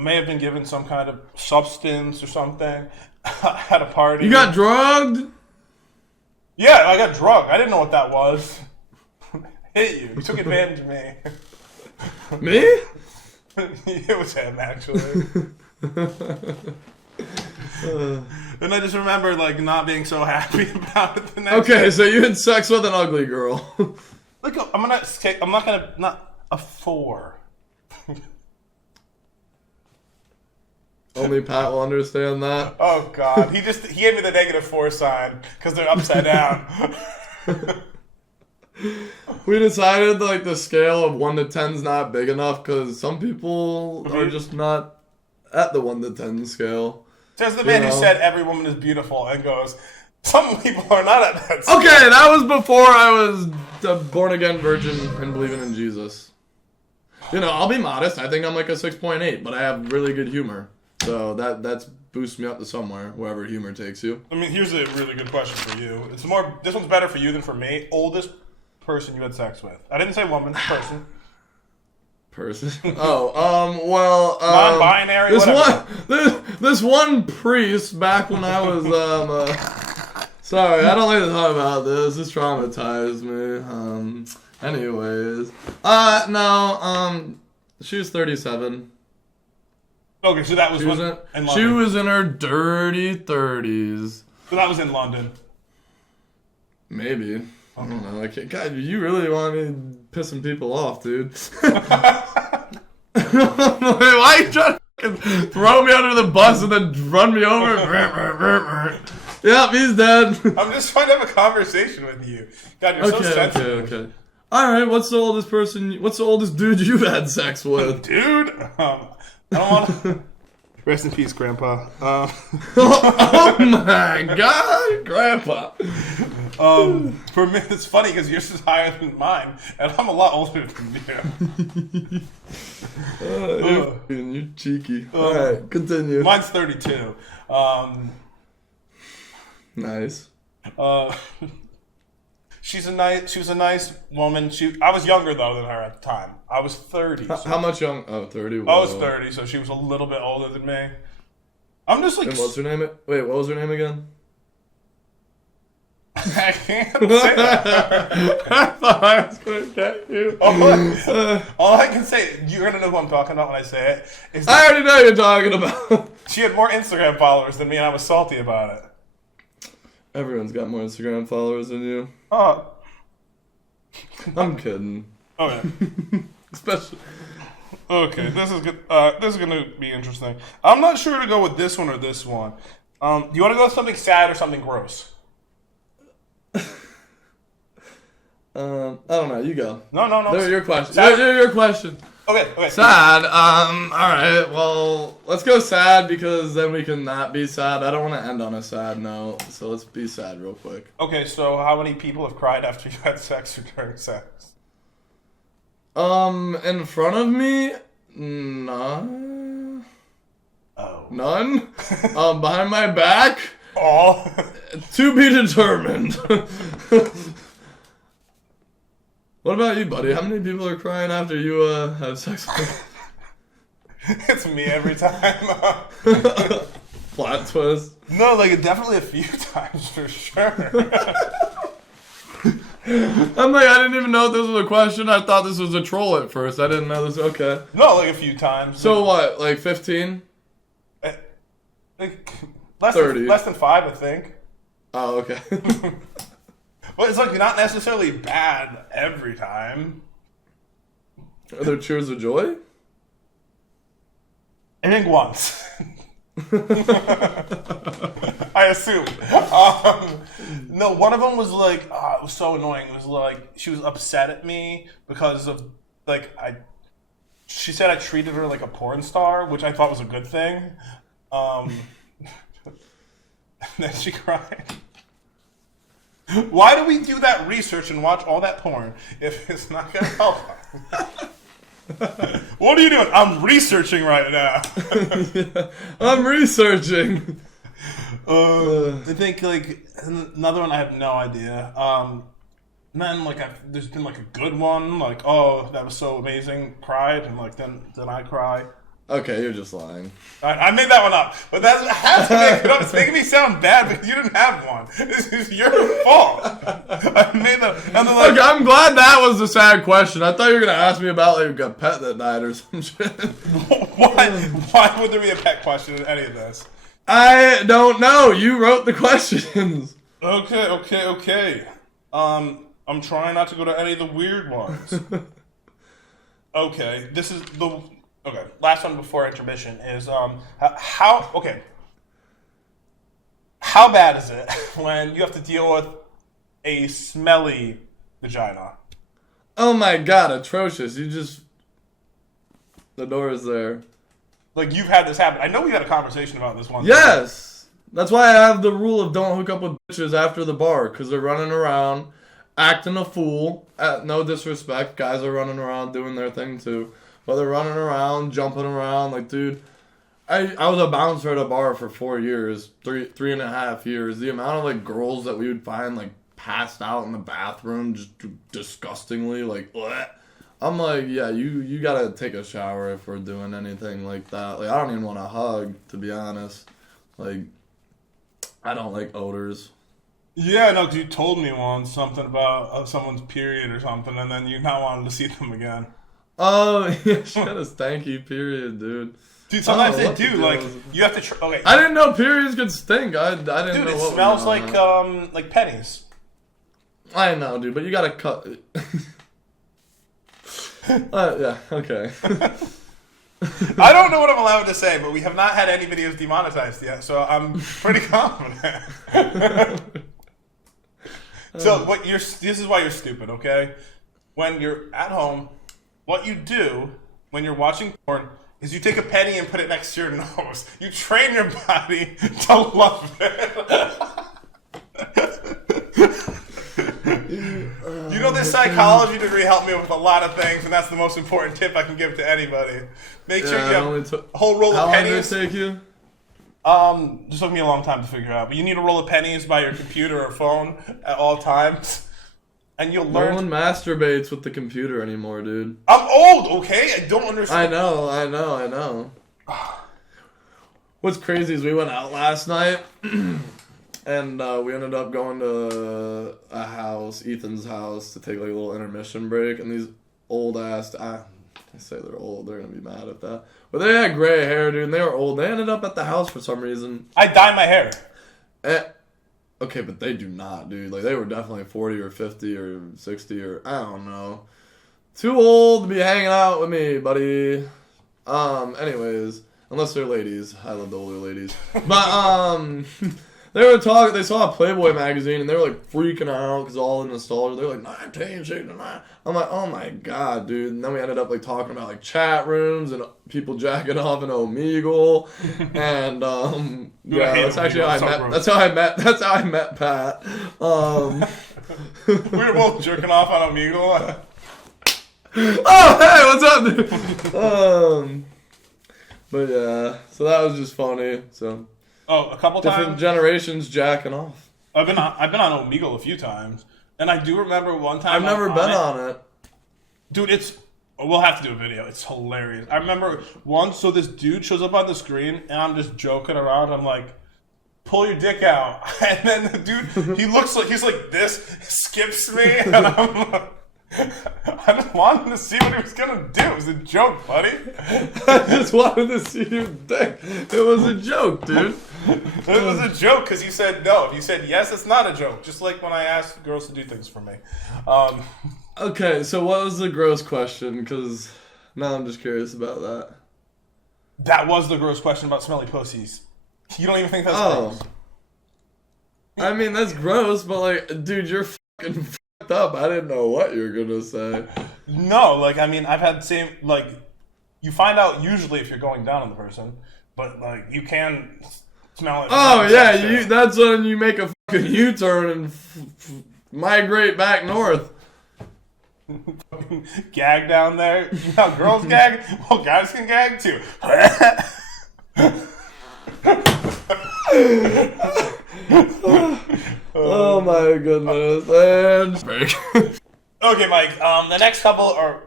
may have been given some kind of substance or something at a party. You got drugged? Yeah, I got drugged. I didn't know what that was. Hit you. You took advantage of me. Me? It was him, actually. And I just remember like not being so happy about it the next day. So you had sex with an ugly girl. Look, not a 4. Only Pat will understand that. Oh God, he gave me the -4 sign because they're upside down. We decided like the scale of 1 to 10 is not big enough because some people are just not at the 1 to 10 scale. Says the man who said every woman is beautiful and goes, some people are not at that scale. Okay, that was before I was a born again virgin and believing in Jesus. I'll be modest. I think I'm like a 6.8, but I have really good humor. So that's boosts me up to somewhere, wherever humor takes you. I mean, here's a really good question for you. This one's better for you than for me. Oldest person you had sex with. I didn't say woman, person. Well, non-binary. This one priest back when I was sorry, I don't like to talk about this. This traumatized me. Anyways, she was 37. Okay, so that was in London. She was in her dirty 30s. So that was in London. Maybe. I don't know. God, you really want me pissing people off, dude. Why are you trying to throw me under the bus and then run me over? Yep, he's dead. I'm just trying to have a conversation with you. God, you're so sensitive. Okay. Alright, what's the oldest dude you've had sex with? Dude? I don't want to... Rest in peace, Grandpa. Oh my God, Grandpa. For me, it's funny because yours is higher than mine, and I'm a lot older than you. You're cheeky. All right, continue. Mine's 32. Nice. She was a nice woman. I was younger though than her at the time. I was 30. How much young? Oh, 30. Whoa. I was 30, so she was a little bit older than me. I'm just like. And what's her name? Wait, what was her name again? I can't say that. I thought I was going to get you. All I can say, you're going to know who I'm talking about when I say it. Is I already know who you're talking about. She had more Instagram followers than me, and I was salty about it. Everyone's got more Instagram followers than you. Oh. I'm kidding. Okay. Especially. Okay, this is good. This is going to be interesting. I'm not sure to go with this one or this one. Do you want to go with something sad or something gross? I don't know. You go. No. They're your question. They're your question. Okay. Sad. All right. Well, let's go sad because then we can not be sad. I don't want to end on a sad note, so let's be sad real quick. Okay. So, how many people have cried after you had sex or during sex? In front of me, no. None. Behind my back. All. To be determined. What about you, buddy? How many people are crying after you have sex with It's me every time. Plot twist. No, like definitely a few times for sure. I'm like, I didn't even know if this was a question. I thought this was a troll at first. I didn't know this. Okay. No, like a few times. So what? Like 15? Like less 30. Less than 5, I think. Oh, okay. Well, it's like not necessarily bad every time. Are there cheers of joy? I think once. I assume. No, one of them was like, it was so annoying. It was like she was upset at me because of like she said I treated her like a porn star, which I thought was a good thing. And then she cried. Why do we do that research and watch all that porn if it's not gonna help us? What are you doing? I'm researching right now. Yeah, I'm researching. I think like another one I have no idea. Then like there's been like a good one, like oh that was so amazing, cried, and like then I cry. Okay, you're just lying. I made that one up, but I had to make it up. It's making me sound bad because you didn't have one. This is your fault. I made that. And then, like, Look, I'm glad that was the sad question. I thought you were gonna ask me about like a pet that died or some shit. Why would there be a pet question in any of this? I don't know. You wrote the questions. Okay. I'm trying not to go to any of the weird ones. Okay, this is the. Okay, last one before intermission is how bad is it when you have to deal with a smelly vagina? Oh my god, atrocious. The door is there. Like you've had this happen. I know we had a conversation about this one. Yes! That's why I have the rule of don't hook up with bitches after the bar, because they're running around, acting a fool. No disrespect, guys are running around doing their thing too. But they're running around, jumping around, like, dude, I was a bouncer at a bar for 4 years, three and a half years. The amount of, like, girls that we would find, like, passed out in the bathroom, just disgustingly, like, bleh. I'm like, yeah, you gotta take a shower if we're doing anything like that. Like, I don't even want to hug, to be honest. Like, I don't like odors. Yeah, no, because you told me once something about someone's period or something, and then you not wanted to see them again. Oh, yeah, she had a stanky period, dude. Dude, sometimes they do. Like, you have to. Okay. I didn't know periods could stink. I didn't know. Dude, it what smells like pennies. I know, dude, but you gotta cut. Yeah, okay. I don't know what I'm allowed to say, but we have not had any videos demonetized yet, so I'm pretty confident. So, this is why you're stupid, okay? When you're at home. What you do when you're watching porn is you take a penny and put it next to your nose. You train your body to love it. You know, this psychology degree helped me with a lot of things, and that's the most important tip I can give to anybody. Make sure you have a whole roll of pennies. How long did it take you? Just took me a long time to figure out. But you need a roll of pennies by your computer or phone at all times. And you'll learn. No one masturbates with the computer anymore, dude. I'm old, okay? I don't understand. I know. What's crazy is we went out last night, and we ended up going to a house, Ethan's house, to take like a little intermission break. And these old ass, I say they're old, they're gonna be mad at that. But they had gray hair, dude, and they were old. They ended up at the house for some reason. I dye my hair. Okay, but they do not, dude. Like, they were definitely 40 or 50 or 60 or, I don't know. Too old to be hanging out with me, buddy. Anyways, unless they're ladies. I love the older ladies. But, they were talking, they saw a Playboy magazine, and they were, like, freaking out, because all the nostalgia, they're like, 1969. I'm like, oh my god, dude. And then we ended up, like, talking about, like, chat rooms, and people jacking off in Omegle, and, yeah, that's actually how I met, that's how I met Pat. We were both jerking off on Omegle. Oh, hey, what's up, dude? But yeah, so that was just funny. So a couple different times. generations jacking off. I've been on Omegle a few times, and I do remember one time. I've never been on it. Dude, we'll have to do a video. It's hilarious. I remember once, so this dude shows up on the screen, and I'm just joking around. I'm like, pull your dick out. And then the dude, he's like this, skips me, and I'm like, I just wanted to see what he was going to do. It was a joke, buddy. I just wanted to see your dick. It was a joke, dude. It was a joke because you said no. If you said yes, it's not a joke. Just like when I asked girls to do things for me. Okay, so what was the gross question? Because now I'm just curious about that. That was the gross question about smelly pussies. You don't even think that's gross? I mean, that's gross, but like, dude, you're fucking fucked up. I didn't know what you were gonna say. No, like, I mean, I've had the same, like, you find out usually if you're going down on the person, but like, you can smell it. Oh yeah, that's when you make a fucking U-turn and migrate back north. Gag down there. You know how girls gag? Well, guys can gag too. Oh my goodness. And Okay, Mike. The next couple are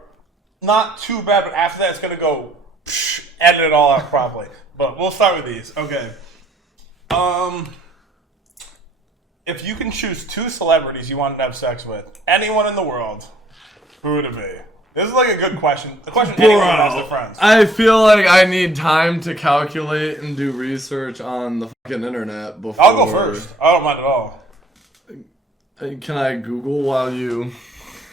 not too bad, but after that, it's gonna go edit it all out properly. But we'll start with these. Okay. If you can choose 2 celebrities you wanted to have sex with, anyone in the world, who would it be? This is like a good question. A question anyone would ask their friends. I feel like I need time to calculate and do research on the fucking internet before. I'll go first. I don't mind at all. Can I Google while you?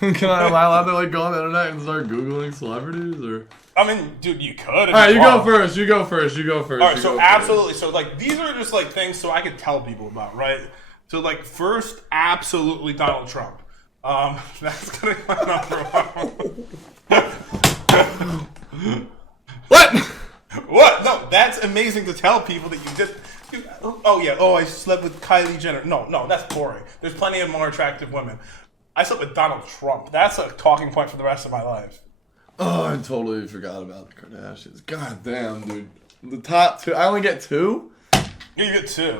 Am I allowed to like go on the internet and start Googling celebrities or? I mean, dude, you could. All right, you go first. You go first. All right, so absolutely. So like, these are just like things so I could tell people about, right? So like, first, absolutely Donald Trump. That's gonna be my number one. What? What? No, that's amazing to tell people that you just. Dude, oh yeah. Oh, I slept with Kylie Jenner. No, that's boring. There's plenty of more attractive women. I slept with Donald Trump. That's a talking point for the rest of my life. Oh, I totally forgot about the Kardashians. God damn, dude. The top 2. I only get 2? Yeah, you get 2.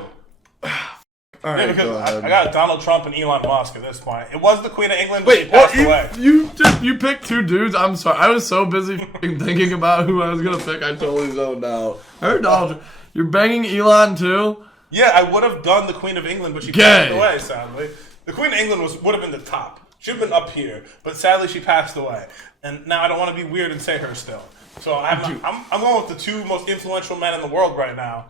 All right, because go ahead. I got Donald Trump and Elon Musk at this point. It was the Queen of England, but she passed away. You picked 2 dudes? I'm sorry. I was so busy thinking about who I was going to pick, I totally zoned out. I heard Donald Trump. You're banging Elon, too? Yeah, I would have done the Queen of England, but she passed away, sadly. The Queen of England would have been the top. She would have been up here, but sadly she passed away. And now I don't want to be weird and say her still. So I'm going with the 2 most influential men in the world right now.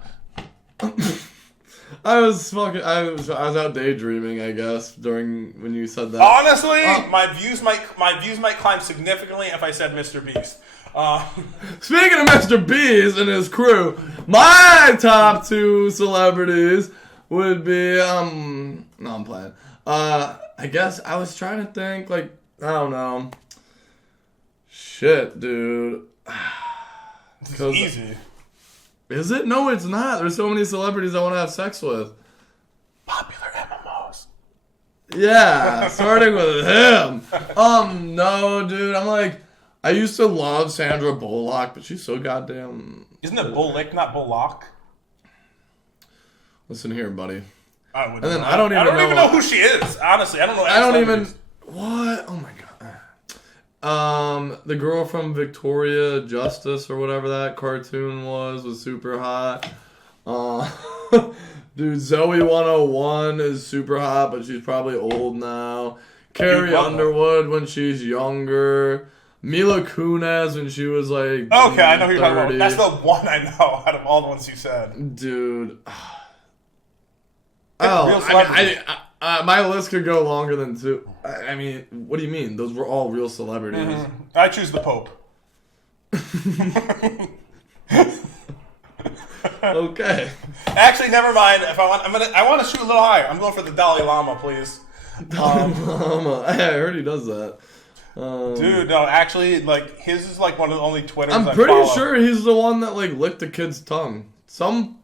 I was out daydreaming, I guess, when you said that. Honestly, my views might climb significantly if I said Mr. Beast. Speaking of Mr. Beast and his crew, my top 2 celebrities would be no, I'm playing. I guess I was trying to think, like, I don't know. Shit, dude. It's easy. Is it? No, it's not. There's so many celebrities I want to have sex with. PopularMMOs. Yeah, starting with him. No, dude. I'm like, I used to love Sandra Bullock, but she's so goddamn. Isn't it Bullock, not Bullock? Listen here, buddy. I don't even know who she is. Honestly, I don't know. What? Oh my god. The girl from Victoria Justice or whatever that cartoon was super hot. Dude, Zoe 101 is super hot, but she's probably old now. Carrie Underwood when she's younger. Mila Kunis when she was like. Okay, I know who you're talking about. That's the one I know out of all the ones you said. Dude. My list could go longer than 2. I mean, what do you mean? Those were all real celebrities. Mm-hmm. I choose the Pope. Okay. Actually, never mind. If I want to shoot a little higher. I'm going for the Dalai Lama, please. Dalai Lama. I heard he does that. Dude, no, actually, like his is like one of the only Twitters I'm I pretty follow. sure he's the one that like licked the kid's tongue. Some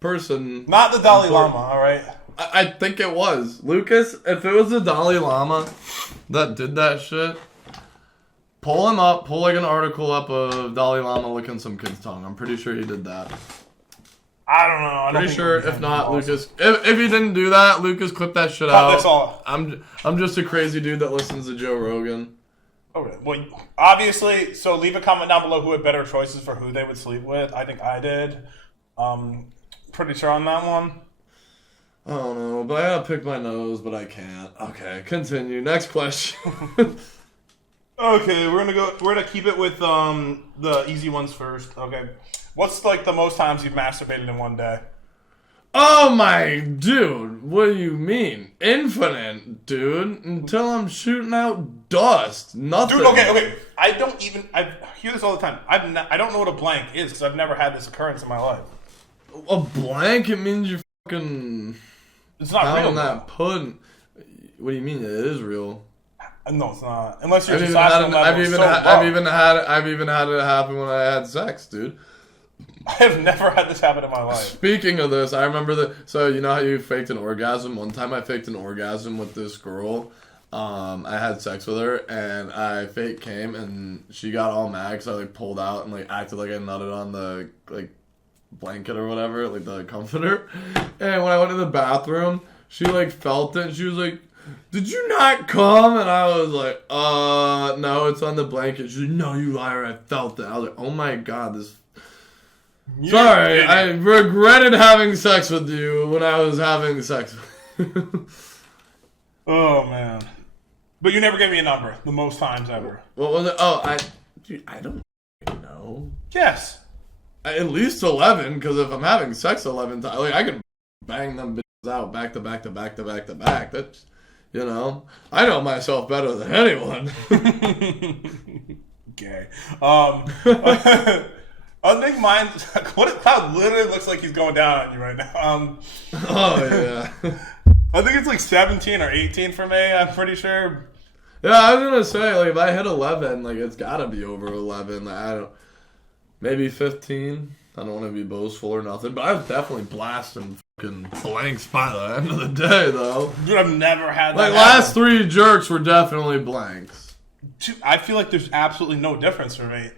person. Not the Dalai Lama, all right. I think it was Lucas. If it was the Dalai Lama that did that shit, Pull him up. Pull like an article up of Dalai Lama licking some kid's tongue. I'm pretty sure he did that. I don't know. Pretty sure. If not, Lucas. If he didn't do that, Lucas, clip that shit out. That's all. I'm just a crazy dude that listens to Joe Rogan. Okay. Well, obviously. So leave a comment down below who had better choices for who they would sleep with. I think I did. Pretty sure on that one. I don't know, but I gotta pick my nose, but I can't. Okay, continue. Next question. Okay, we're gonna keep it with the easy ones first. Okay. What's like the most times you've masturbated in one day? Oh my dude, what do you mean? Infinite, dude. Until I'm shooting out dust. Nothing. Dude, okay. I hear this all the time. I don't know what a blank is because I've never had this occurrence in my life. A blank? It means you're fucking... It's not real. That pudding. What do you mean? It is real. No, it's not. Unless you're I've even had it happen when I had sex, dude. I have never had this happen in my life. Speaking of this, I remember so you know how you faked an orgasm? One time I faked an orgasm with this girl. I had sex with her and I fake came and she got all mad because I like pulled out and like acted like I nutted on the like blanket or whatever, like the comforter. And when I went to the bathroom, she like felt it and she was like, "Did you not come?" And I was like, no, it's on the blanket. She's like, "No, you liar, I felt it." I was like, oh my god, this... Sorry, I regretted having sex with you when I was having sex with you. Oh, man. But you never gave me a number, the most times ever. What was it? Oh, dude, I don't know. Yes. At least 11, because if I'm having sex 11 times, like, I can bang them bitches out back to back to back to back to back. That's, you know, I know myself better than anyone. Gay. I think mine. Cloud literally looks like he's going down on you right now. Oh yeah. I think it's like 17 or 18 for me. I'm pretty sure. Yeah, I was gonna say like if I hit 11, like it's gotta be over 11. Like, I don't. Maybe 15. I don't want to be boastful or nothing, but I was definitely blasting fucking blanks by the end of the day, though. Dude, I've never had that. Like, last 3 jerks were definitely blanks. Dude, I feel like there's absolutely no difference for me.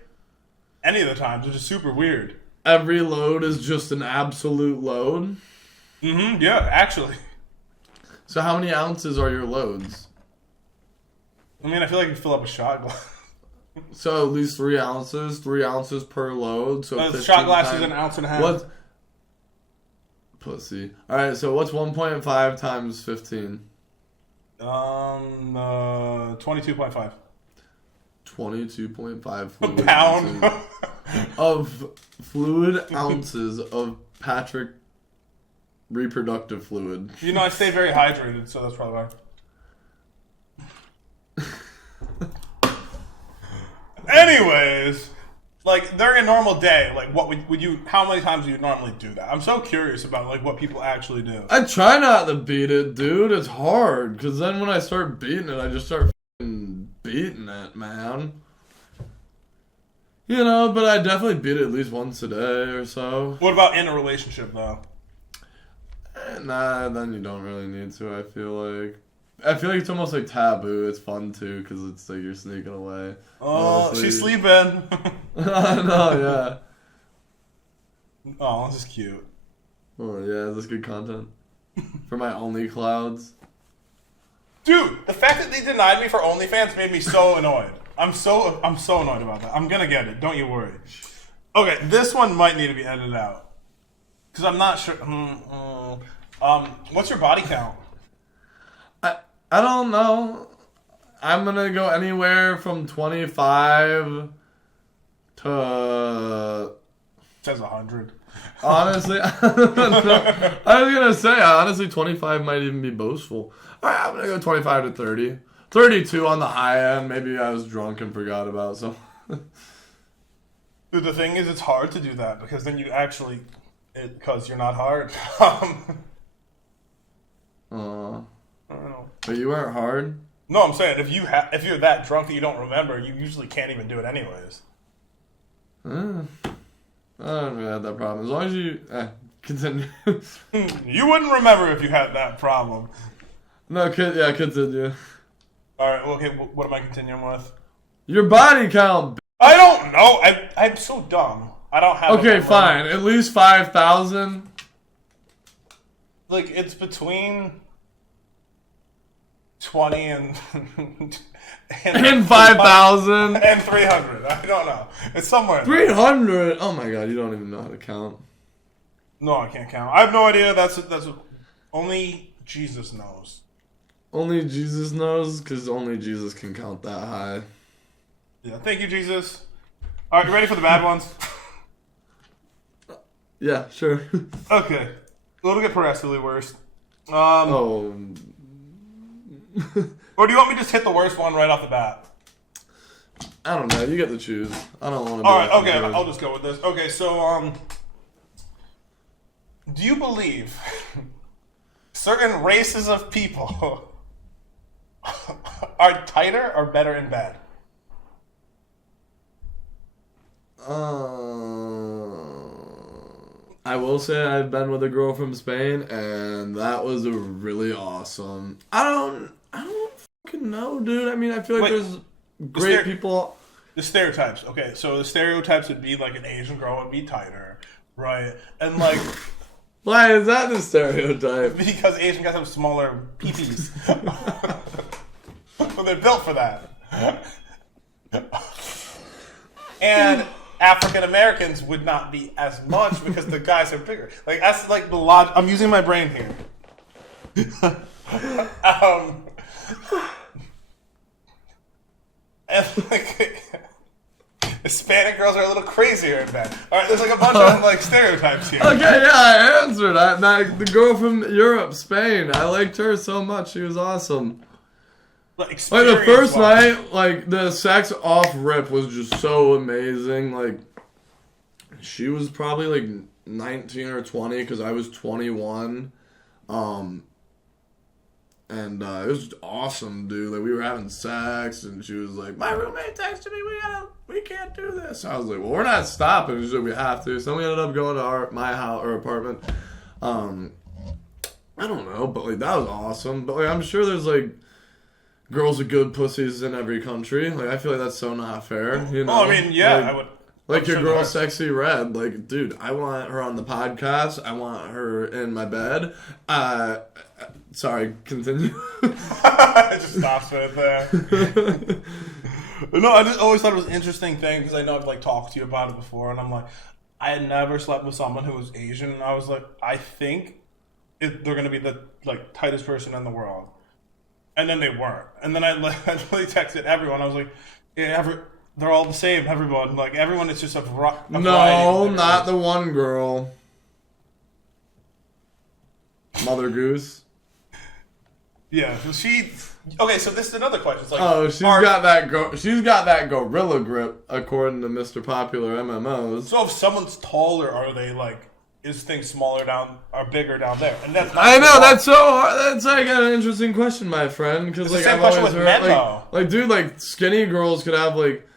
Any of the times, which is super weird. Every load is just an absolute load? Mm-hmm, yeah, actually. So how many ounces are your loads? I mean, I feel like you fill up a shot glass. So at least 3 ounces? 3 ounces per load? So the shot glass is an ounce and a half. What? Pussy. Alright, so what's 1.5 times 15? 22.5. 22.5 fluid a pound of fluid ounces of Patrick reproductive fluid. You know, I stay very hydrated, so that's probably why. Anyways, like during a normal day, like what would you? How many times do you normally do that? I'm so curious about like what people actually do. I try not to beat it, dude. It's hard because then when I start beating it, I just start beating it, man. You know, but I definitely beat it at least once a day or so. What about in a relationship, though? Nah, then you don't really need to, I feel like. I feel like it's almost like taboo. It's fun, too, because it's like you're sneaking away. Oh, she's sleeping. No, yeah. Oh, this is cute. Oh, yeah, this is good content. For my only clouds. Dude, the fact that they denied me for OnlyFans made me so annoyed. I'm so annoyed about that. I'm gonna get it. Don't you worry. Okay, this one might need to be edited out because I'm not sure. What's your body count? I don't know. I'm gonna go anywhere from 25 to. It says 100. Honestly, I was gonna say honestly 25 might even be boastful. All right, I'm gonna go 25 to 30. 32 on the high end. Maybe I was drunk and forgot about some. Dude, the thing is, it's hard to do that because then you actually, because you're not hard. I don't know. But you weren't hard? No, I'm saying if you're that drunk that you don't remember, you usually can't even do it anyways. I don't really have that problem. As long as you continue. You wouldn't remember if you had that problem. No, continue. All right. Okay. What am I continuing with? Your body count. I don't know. I'm so dumb. I don't have. Okay, fine. At least 5,000. Like it's between 20 and 5,000 and 300. I don't know. It's somewhere. 300. Oh my god, you don't even know how to count. No, I can't count. I have no idea. That's only Jesus knows. Only Jesus knows, because only Jesus can count that high. Yeah. Thank you, Jesus. All right, you ready for the bad ones? Yeah, sure. Okay. It'll get progressively worse. Oh. Or do you want me to just hit the worst one right off the bat? I don't know. You get to choose. I don't want to. All right. Okay. I'll just go with this. Okay. So, do you believe certain races of people are tighter or better in bed? I will say I've been with a girl from Spain, and that was really awesome. I don't fucking know, dude. I mean, I feel like there's great people. The stereotypes. Okay, so the stereotypes would be like an Asian girl would be tighter, right? And like, why is that the stereotype? Because Asian guys have smaller peepees. Well, they're built for that. And African Americans would not be as much because the guys are bigger. Like that's like the logic. I'm using my brain here. And like Hispanic girls are a little crazier in bed. All right, there's like a bunch of like stereotypes here. Okay, yeah, I answered that. The girl from Europe, Spain, I liked her so much. She was awesome. Like the first night, like the sex off rip was just so amazing. Like she was probably like 19 or 20 because I was 21. And it was just awesome, dude. Like we were having sex, and she was like, "My roommate texted me, we can't do this." I was like, "Well, we're not stopping." She's like, "We have to." So we ended up going to my house or apartment. I don't know, but like that was awesome. But like I'm sure there's like girls with good pussies in every country. Like I feel like that's so not fair. You know? Oh, I mean, yeah, like, I would. Like your girl, Sexy Red. Like, dude, I want her on the podcast. I want her in my bed. Sorry, continue. It just stops right there. No, I just always thought it was an interesting thing because I know I've like talked to you about it before, and I'm like, I had never slept with someone who was Asian, and I was like, I think they're gonna be the like tightest person in the world, and then they weren't, and then I literally texted everyone. I was like, yeah, they're all the same. Everyone, like everyone, is just a no, not the one girl, Mother Goose. Yeah, okay, so this is another question. It's like, she's got that gorilla grip, according to Mr. Popular MMOs. So if someone's taller, are they like? Is things smaller or bigger down there? And that's not I know that's so hard. That's like an interesting question, my friend. Because like I've always heard, like dude, like skinny girls could have like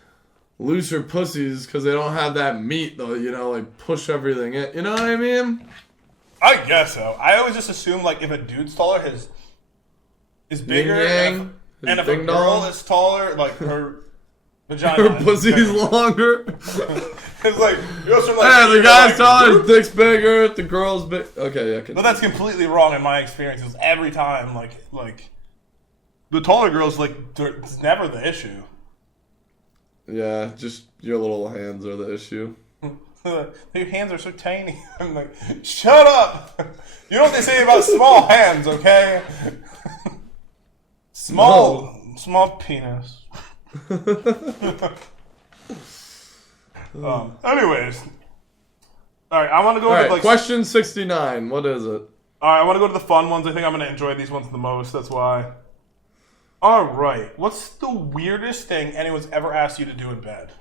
looser pussies because they don't have that meat though. You know, like push everything in. You know what I mean? I guess so. I always just assume like if a dude's taller, his is bigger, and if a girl is taller, like her vagina, her pussy's longer. It's like it goes from like the guy's taller, his dick's bigger. The girl's big. Okay, yeah. But that's completely wrong in my experiences. Every time, like the taller girls, like it's never the issue. Yeah, just your little hands are the issue. Your hands are so tiny. I'm like, shut up! You know what they say about small hands, okay? Small penis. Anyways, all right. I want to go with question 69. What is it? All right, I want to go to the fun ones. I think I'm going to enjoy these ones the most. That's why. All right. What's the weirdest thing anyone's ever asked you to do in bed?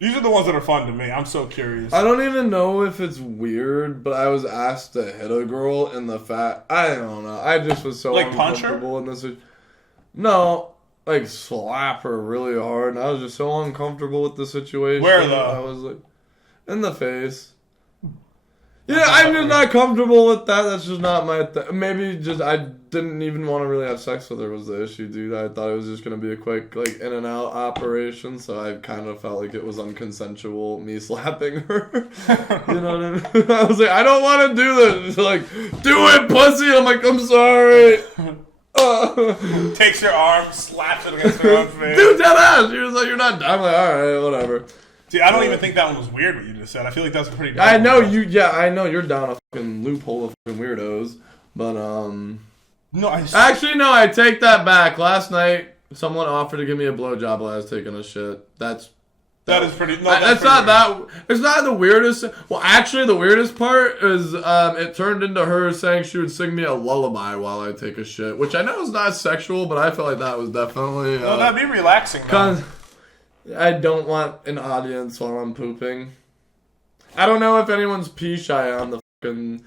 These are the ones that are fun to me. I'm so curious. I don't even know if it's weird, but I was asked to hit a girl in the I don't know. I just was so uncomfortable in this. No, like slap her really hard, and I was just so uncomfortable with the situation. Where though? I was like, in the face. Yeah, I'm just not comfortable with that. That's just not my maybe just I didn't even want to really have sex with her was the issue, dude. I thought it was just going to be a quick, like, in and out operation, so I kind of felt like it was unconsensual, me slapping her. You know what I mean? I was like, I don't want to do this. She's like, do it, pussy! I'm like, I'm sorry. Takes your arm, slaps it against her own face. Dude, that ass! She was like, you're not done. I'm like, alright, whatever. See, I don't even think that one was weird what you just said. I feel like that's pretty. I know you. Yeah, I know you're down a fucking loophole of fucking weirdos, but No, actually no. I take that back. Last night, someone offered to give me a blowjob while I was taking a shit. That is pretty. No, that's not weird. It's not the weirdest. Well, actually, the weirdest part is it turned into her saying she would sing me a lullaby while I take a shit, which I know is not sexual, but I felt like that was definitely. No, that'd be relaxing. Though. I don't want an audience while I'm pooping. I don't know if anyone's pee shy on the fucking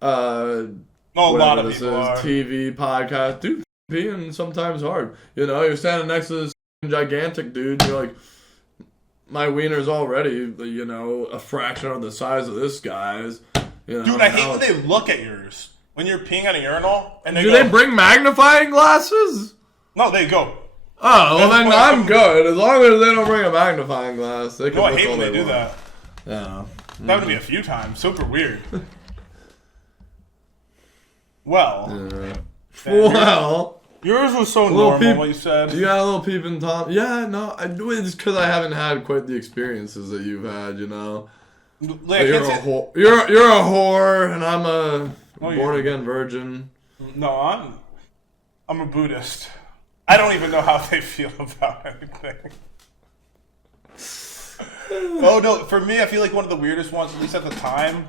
a lot of people are. TV podcast. Dude, peeing sometimes hard. You know, you're standing next to this gigantic dude, and you're like, my wiener's already, you know, a fraction of the size of this guy's. You know, dude, I hate when they look at yours. When you're peeing at a urinal, and do they bring magnifying glasses? No, they go. Oh, well then I'm good. As long as they don't bring a magnifying glass. They can I hate when they do that. Yeah. That happened to me a few times. Super weird. Well. Yeah. Well. Yours was so normal, what you said. You got a little peeping Tom? Yeah, no. It's because I haven't had quite the experiences that you've had, you know. Like, you're a whore, and I'm a born-again virgin. No, I'm a Buddhist. I don't even know how they feel about anything. Oh, no. For me, I feel like one of the weirdest ones, at least at the time,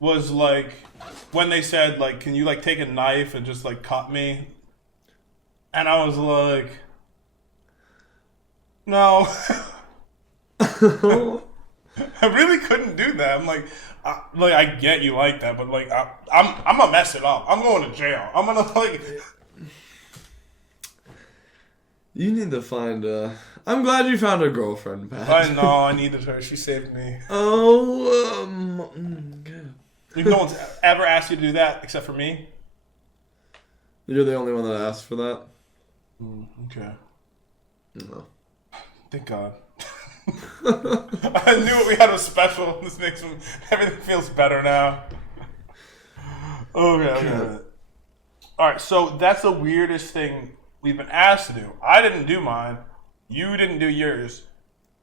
was, like, when they said, like, can you, like, take a knife and just, like, cut me? And I was like, no. I really couldn't do that. I'm like, I get you like that, but, like, I'm going to mess it up. I'm going to jail. I'm going to, like... You need to find I'm glad you found a girlfriend, Pat. I know, I needed her. She saved me. Oh, good. No one's ever asked you to do that except for me? You're the only one that asked for that? Okay. No. Thank God. I knew we had a special. This makes everything feels better now. Okay. Alright, so that's the weirdest thing we've been asked to do. I didn't do mine. You didn't do yours.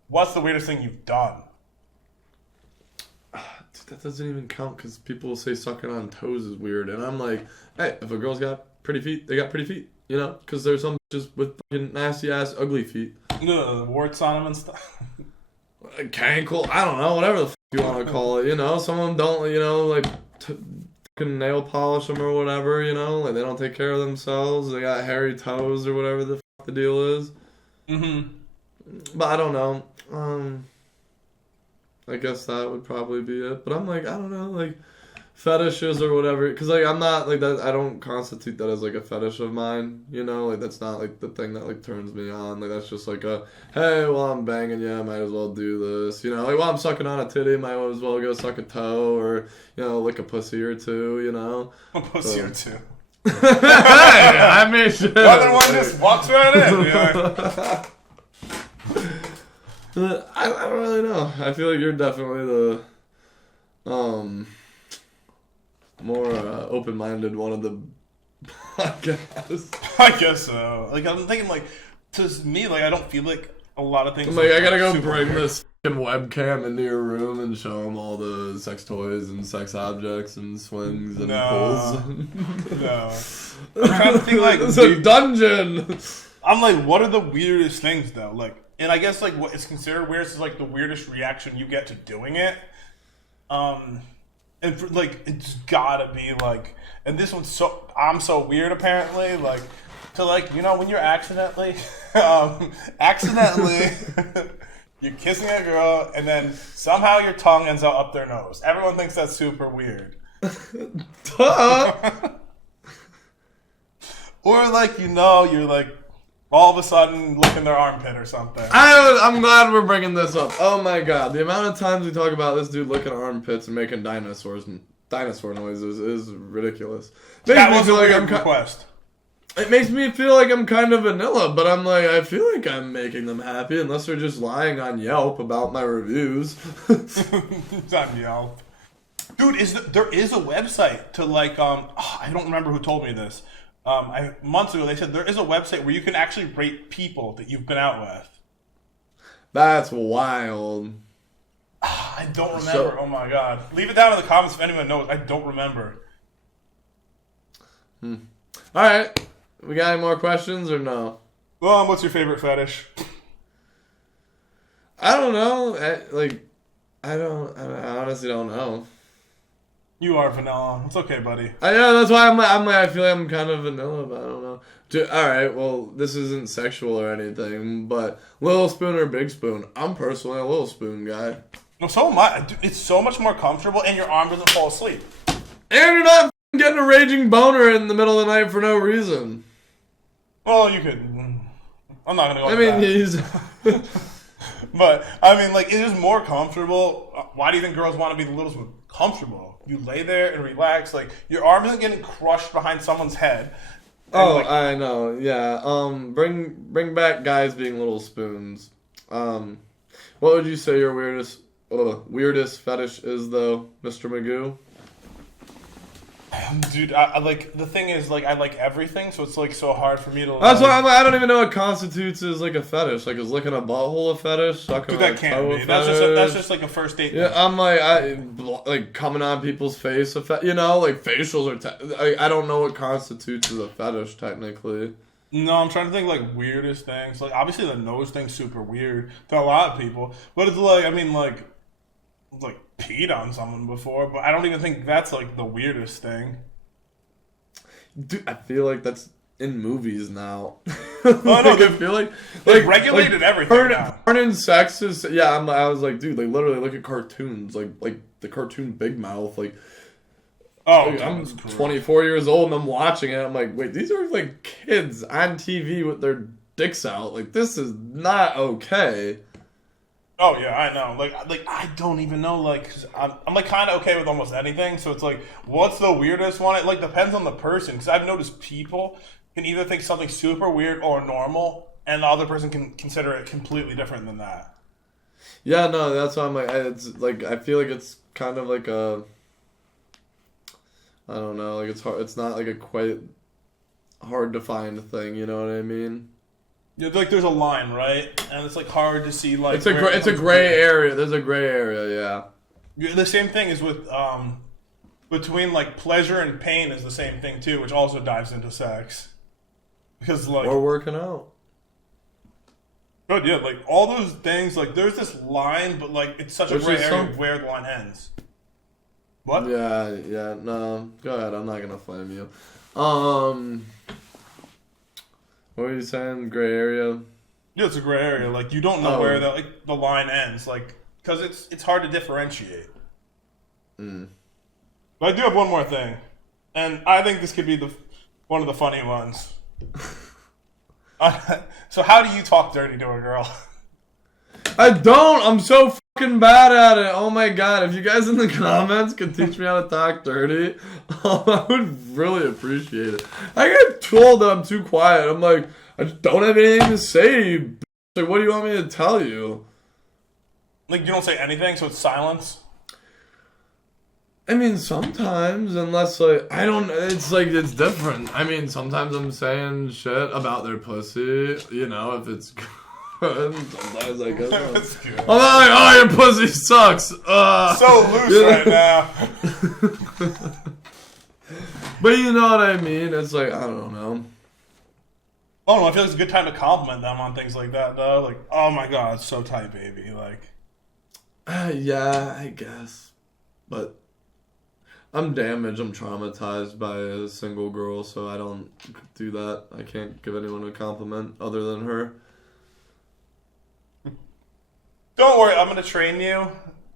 What's the weirdest thing you've done? Dude, that doesn't even count because people will say sucking on toes is weird. And I'm like, hey, if a girl's got pretty feet, they got pretty feet. You know? Because there's some just with fucking nasty-ass ugly feet. Warts on them and stuff. Cankle. I don't know. Whatever the fuck you want to call it. You know? Some of them don't, you know, like... fucking nail polish them or whatever, you know? Like, they don't take care of themselves. They got hairy toes or whatever the fuck the deal is. Mm-hmm. But I don't know. I guess that would probably be it. But I'm like, I don't know, like, fetishes or whatever. Because, like, I'm not, like, that. I don't constitute that as, like, a fetish of mine, you know? Like, that's not, like, the thing that, like, turns me on. Like, that's just, like, a, hey, while I'm banging you, I might as well do this. You know, like, while I'm sucking on a titty, might as well go suck a toe or, you know, lick a pussy or two, you know? A pussy or two. Hey, I mean, shit. The other one just walks right in. Yeah. I don't really know. I feel like you're definitely the more open-minded one of the podcasts. I guess so. Like, I'm thinking, like, to me, like, I don't feel like a lot of things. I'm like, I gotta go bring this fucking webcam into your room and show them all the sex toys and sex objects and swings and pulls. No. I'm trying to think, like, it's a dungeon. I'm like, what are the weirdest things, though? Like, and I guess, like, what is considered weird is, like, the weirdest reaction you get to doing it. And, for, like, it's gotta be, like, and this one's I'm so weird, apparently, like, to, like, you know, when you're accidentally, you're kissing a girl, and then somehow your tongue ends up their nose. Everyone thinks that's super weird. Or, like, you know, you're, like, all of a sudden licking their armpit or something. I'm glad we're bringing this up. Oh, my God. The amount of times we talk about this dude licking armpits and making dinosaurs dinosaur noises is ridiculous. That was a weird request. It makes me feel like I'm kind of vanilla, but I'm like, I feel like I'm making them happy unless they're just lying on Yelp about my reviews. It's on Yelp. Dude, there is a website to like, I don't remember who told me this. Months ago, they said there is a website where you can actually rate people that you've been out with. That's wild. I don't remember. Oh my god. Leave it down in the comments if anyone knows. I don't remember. Alright. We got any more questions or no? What's your favorite fetish? I don't know. I honestly don't know. You are vanilla. It's okay, buddy. Yeah, that's why I'm like, I feel like I'm kind of vanilla, but I don't know. Alright, well, this isn't sexual or anything, but little spoon or big spoon? I'm personally a little spoon guy. No, so am I. Dude, it's so much more comfortable, and your arm doesn't fall asleep. And you're not getting a raging boner in the middle of the night for no reason. Well, you could. I'm not gonna go. But I mean, like, it is more comfortable. Why do you think girls want to be the little spoon? Comfortable. You lay there and relax. Like, your arm isn't getting crushed behind someone's head. Oh, like, I know. Yeah. Bring back guys being little spoons. What would you say your weirdest fetish is, though, Mr. Magoo? Dude, I like, the thing is, like, I like everything, so it's like so hard for me to. That's why I don't even know what constitutes as like a fetish. Like, is licking a butthole a fetish? Sucking Dude, that can't be. That's just like a first date. Yeah, I'm like coming on people's face. You know, like facials are. I don't know what constitutes as a fetish technically. No, I'm trying to think like weirdest things. Like, obviously the nose thing's super weird to a lot of people, but it's like, I mean, like peed on someone before, but I don't even think that's like the weirdest thing. Dude, I feel like that's in movies now. Oh no, I feel like regulated everything now. Porn and sex is I was like, dude, they literally look at cartoons like the cartoon Big Mouth, like. Oh, like, I'm 24 years old and I'm watching it. I'm like, wait, these are like kids on TV with their dicks out. Like, this is not okay. Oh yeah, I know. Like I don't even know. Like, cause I'm like kind of okay with almost anything. So it's like, what's the weirdest one? It like depends on the person. Because I've noticed people can either think something super weird or normal, and the other person can consider it completely different than that. Yeah, no, that's why I'm like, it's like I feel like it's kind of like a, I don't know, like it's hard. It's not like a quite hard to find thing. You know what I mean? Like there's a line, right? And it's like hard to see. Like it's a gray area. There's a gray area, yeah. The same thing is with between like pleasure and pain is the same thing too, which also dives into sex. Because like or working out. But yeah, like all those things, like there's this line, but like it's such a gray area where the line ends. What? Yeah, no. Go ahead. I'm not gonna flame you. What were you saying? Gray area? Yeah, it's a gray area. Like, you don't know where the line ends. Like, because it's hard to differentiate. But I do have one more thing. And I think this could be one of the funny ones. So how do you talk dirty to a girl? I don't. I'm so fucking bad at it. Oh my god. If you guys in the comments could teach me how to talk dirty, I would really appreciate it. I get told that I'm too quiet. I'm like, I just don't have anything to say. Like, what do you want me to tell you? Like, you don't say anything, so it's silence? I mean, sometimes, unless, like, I don't, it's like, it's different. I mean, sometimes I'm saying shit about their pussy, you know, if it's good. Sometimes I go, that's good. I'm not like, oh, your pussy sucks. So loose right now. But you know what I mean? It's like, I don't know. Oh no, I feel like it's a good time to compliment them on things like that, though. Like, oh my god, it's so tight, baby. Like, yeah, I guess. But I'm damaged. I'm traumatized by a single girl, so I don't do that. I can't give anyone a compliment other than her. Don't worry, I'm gonna train you.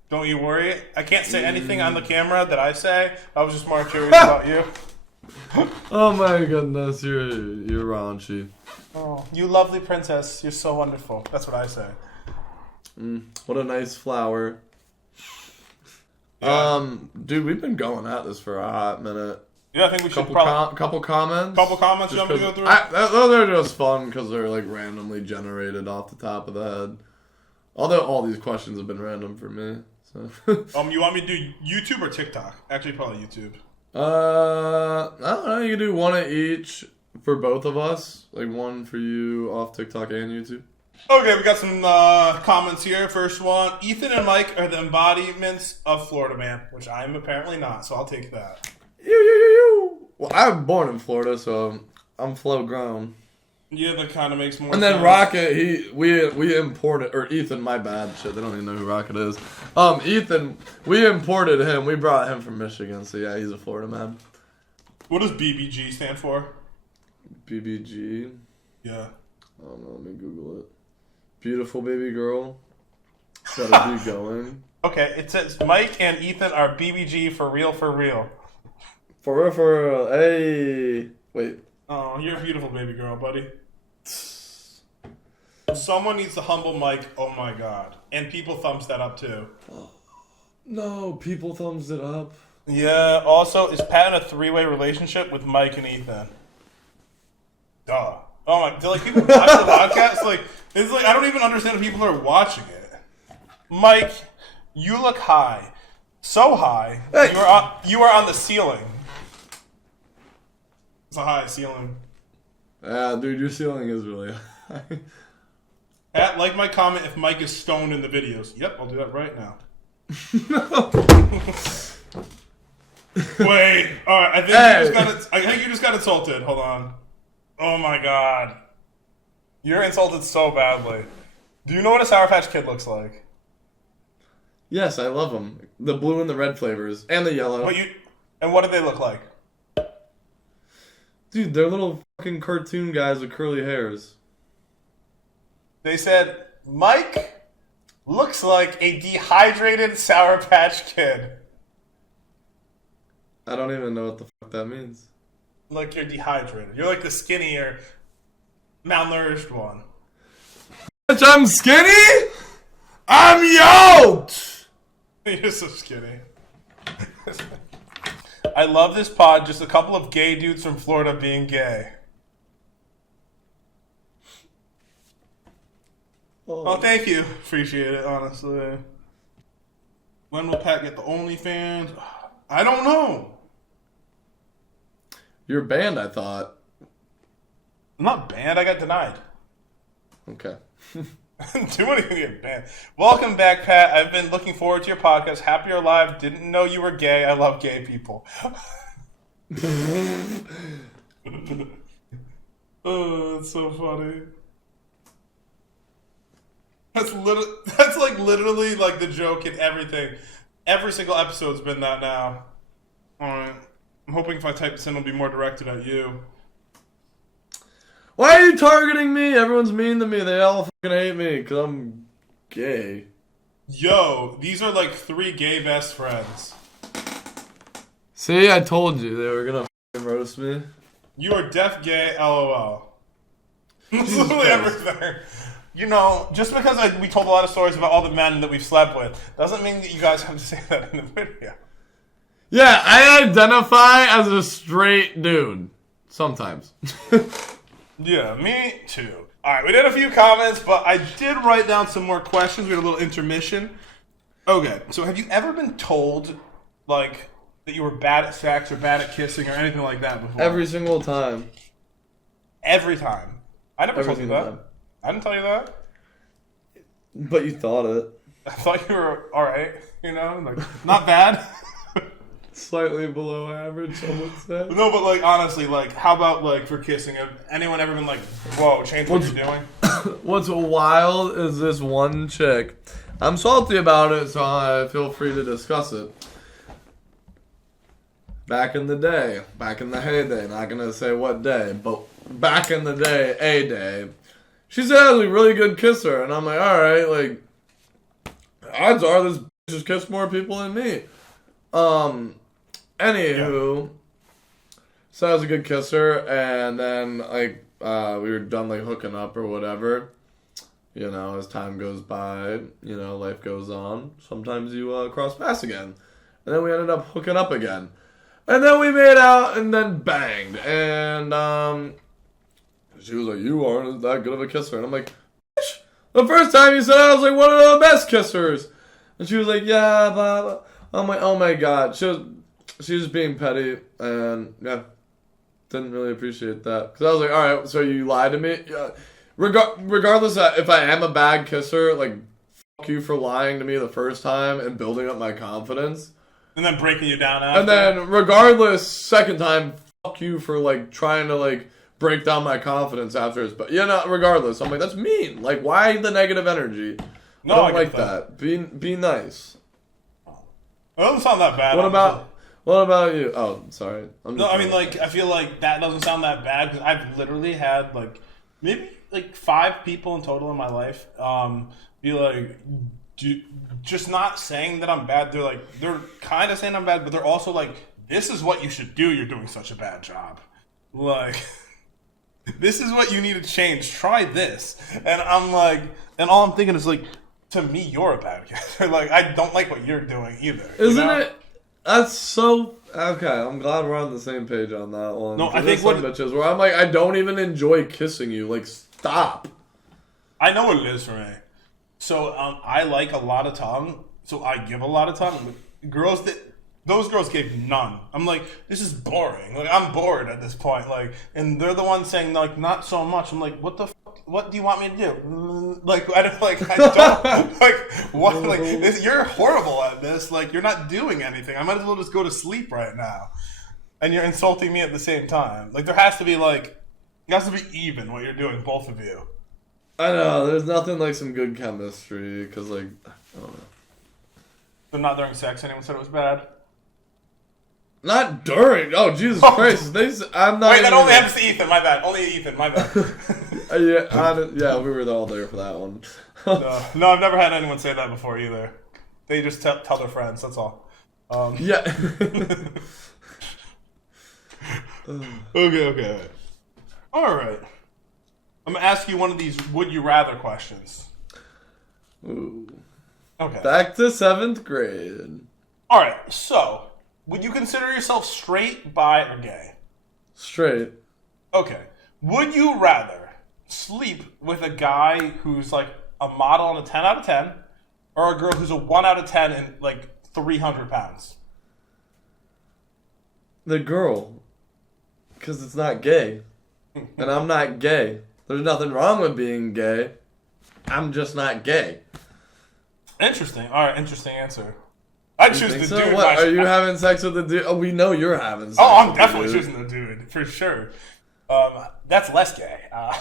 Don't you worry. I can't say anything on the camera that I say. I was just more curious about you. Oh my goodness, you're raunchy. Oh, you lovely princess. You're so wonderful. That's what I say. What a nice flower. Yeah. Dude, we've been going at this for a hot minute. Yeah, I think we should probably... Couple comments? Couple comments you want me to go through? Those are just fun because they're like randomly generated off the top of the head. Although all these questions have been random for me. So. You want me to do YouTube or TikTok? Actually, probably YouTube. I don't know. You can do one of each for both of us. Like one for you off TikTok and YouTube. Okay, we got some comments here. First one. Ethan and Mike are the embodiments of Florida man, which I am apparently not, so I'll take that. You. Well, I'm born in Florida, so I'm flow grown. Yeah, that kind of makes more sense. And then Rocket, we imported, or Ethan, my bad, shit, they don't even know who Rocket is. Ethan, we imported him, we brought him from Michigan, so yeah, he's a Florida man. What does BBG stand for? BBG? Yeah. I don't know, let me Google it. Beautiful baby girl. Better be going. Okay, it says Mike and Ethan are BBG for real, for real. For real, for real. Hey. Wait. Oh, you're a beautiful baby girl, buddy. Someone needs to humble Mike. Oh my god. And people thumbs that up too. No, people thumbs it up. Yeah, also, is Pat in a three-way relationship with Mike and Ethan? Duh. Oh my, do like people watch the podcast? Like, it's like, I don't even understand if people are watching it. Mike, you look high. So high. Hey. You are on the ceiling. It's a high ceiling. Yeah, dude, your ceiling is really high. Pat, like my comment if Mike is stoned in the videos. Yep, I'll do that right now. Wait, alright, I think you just got insulted. Hold on. Oh my god. You're insulted so badly. Do you know what a Sour Patch Kid looks like? Yes, I love them. The blue and the red flavors. And the yellow. And what do they look like? Dude, they're little fucking cartoon guys with curly hairs. They said, Mike looks like a dehydrated Sour Patch Kid. I don't even know what the fuck that means. Like you're dehydrated. You're like the skinnier, malnourished one. Bitch, I'm skinny? I'm yoked! You're so skinny. I love this pod. Just a couple of gay dudes from Florida being gay. Oh, thank you. Appreciate it, honestly. When will Pat get the OnlyFans? I don't know. You're banned, I thought. I'm not banned. I got denied. Okay. Do anything to get banned. Welcome back, Pat. I've been looking forward to your podcast. Happy you're alive. Didn't know you were gay. I love gay people. Oh, that's so funny. That's like literally like the joke in everything. Every single episode's been that now. Alright. I'm hoping if I type this in, it'll be more directed at you. Why are you targeting me? Everyone's mean to me. They all fucking hate me because I'm gay. Yo, these are like 3 gay best friends. See, I told you they were gonna fucking roast me. You are deaf gay, LOL. That's literally everything. You know, just because we told a lot of stories about all the men that we've slept with, doesn't mean that you guys have to say that in the video. Yeah, I identify as a straight dude. Sometimes. Yeah, me too. Alright, we did a few comments, but I did write down some more questions. We had a little intermission. Okay, so have you ever been told, like, that you were bad at sex or bad at kissing or anything like that before? Every single time. Every time? I never told you that. Time. I didn't tell you that. But you thought it. I thought you were alright, you know? Like, not bad. Slightly below average, some would say. No, but like honestly, like how about like for kissing? Have anyone ever been like, "Whoa, change what you're doing"? What's wild is this one chick. I'm salty about it, so I feel free to discuss it. Back in the day, back in the heyday, not gonna say what day, but back in the day, a day, she said I was a really good kisser, and I'm like, all right, like odds are this bitch has kissed more people than me. Anywho, so I was a good kisser, and then, like, we were done, like, hooking up or whatever. You know, as time goes by, you know, life goes on. Sometimes you cross paths again. And then we ended up hooking up again. And then we made out and then banged. And she was like, you aren't that good of a kisser. And I'm like, bitch, the first time you said I was like one of the best kissers. And she was like, yeah, blah, blah. I'm like, oh my god. She was being petty. And yeah, didn't really appreciate that. Because I was like, alright, so you lied to me? Yeah. Regardless of if I am a bad kisser, like, fuck you for lying to me the first time and building up my confidence. And then breaking you down after. And then, regardless, second time, fuck you for, like, trying to, like, break down my confidence after. But, regardless. I'm like, that's mean. Like, why the negative energy? No, I don't like that. Be nice. It doesn't sound that bad. What about you? Oh, sorry. I feel like that doesn't sound that bad because I've literally had, like, maybe, like, 5 people in total in my life be like... just not saying that I'm bad. They're kind of saying I'm bad, but they're also like, this is what you should do. You're doing such a bad job. Like, this is what you need to change. Try this. And I'm like, and all I'm thinking is like, to me, you're a bad guy. Like, I don't like what you're doing either. Isn't it? That's so... Okay, I'm glad we're on the same page on that one. No, I think what... bitches where I'm like, I don't even enjoy kissing you. Like, stop. I know what it is for me. So I like a lot of tongue, so I give a lot of tongue. Those girls gave none. I'm like, this is boring. Like, I'm bored at this point. Like, and they're the ones saying like, not so much. I'm like, what the fuck? What do you want me to do? Like, I don't like what? Like, you're horrible at this. Like, you're not doing anything. I might as well just go to sleep right now. And you're insulting me at the same time. Like, there has to be it has to be even what you're doing, both of you. I know, there's nothing like some good chemistry, because, like, I don't know. So not during sex, anyone said it was bad? Not during. Oh, Jesus Christ. I'm not. Wait, that only happens to Ethan, my bad. Only Ethan, my bad. Yeah, we were all there for that one. No, I've never had anyone say that before either. They just tell their friends, that's all. Yeah. Okay. Alright. I'm going to ask you one of these would you rather questions. Ooh. Okay. Back to 7th grade. Alright, so, would you consider yourself straight, bi, or gay? Straight. Okay. Would you rather sleep with a guy who's like a model on a 10 out of 10, or a girl who's a 1 out of 10 and like 300 pounds? The girl. Because it's not gay. And I'm not gay. There's nothing wrong with being gay. I'm just not gay. Interesting. All right, interesting answer. I choose the dude. What? Are you having sex with the dude? Oh, we know you're having sex. Oh, I'm definitely choosing the dude for sure. That's less gay. Oh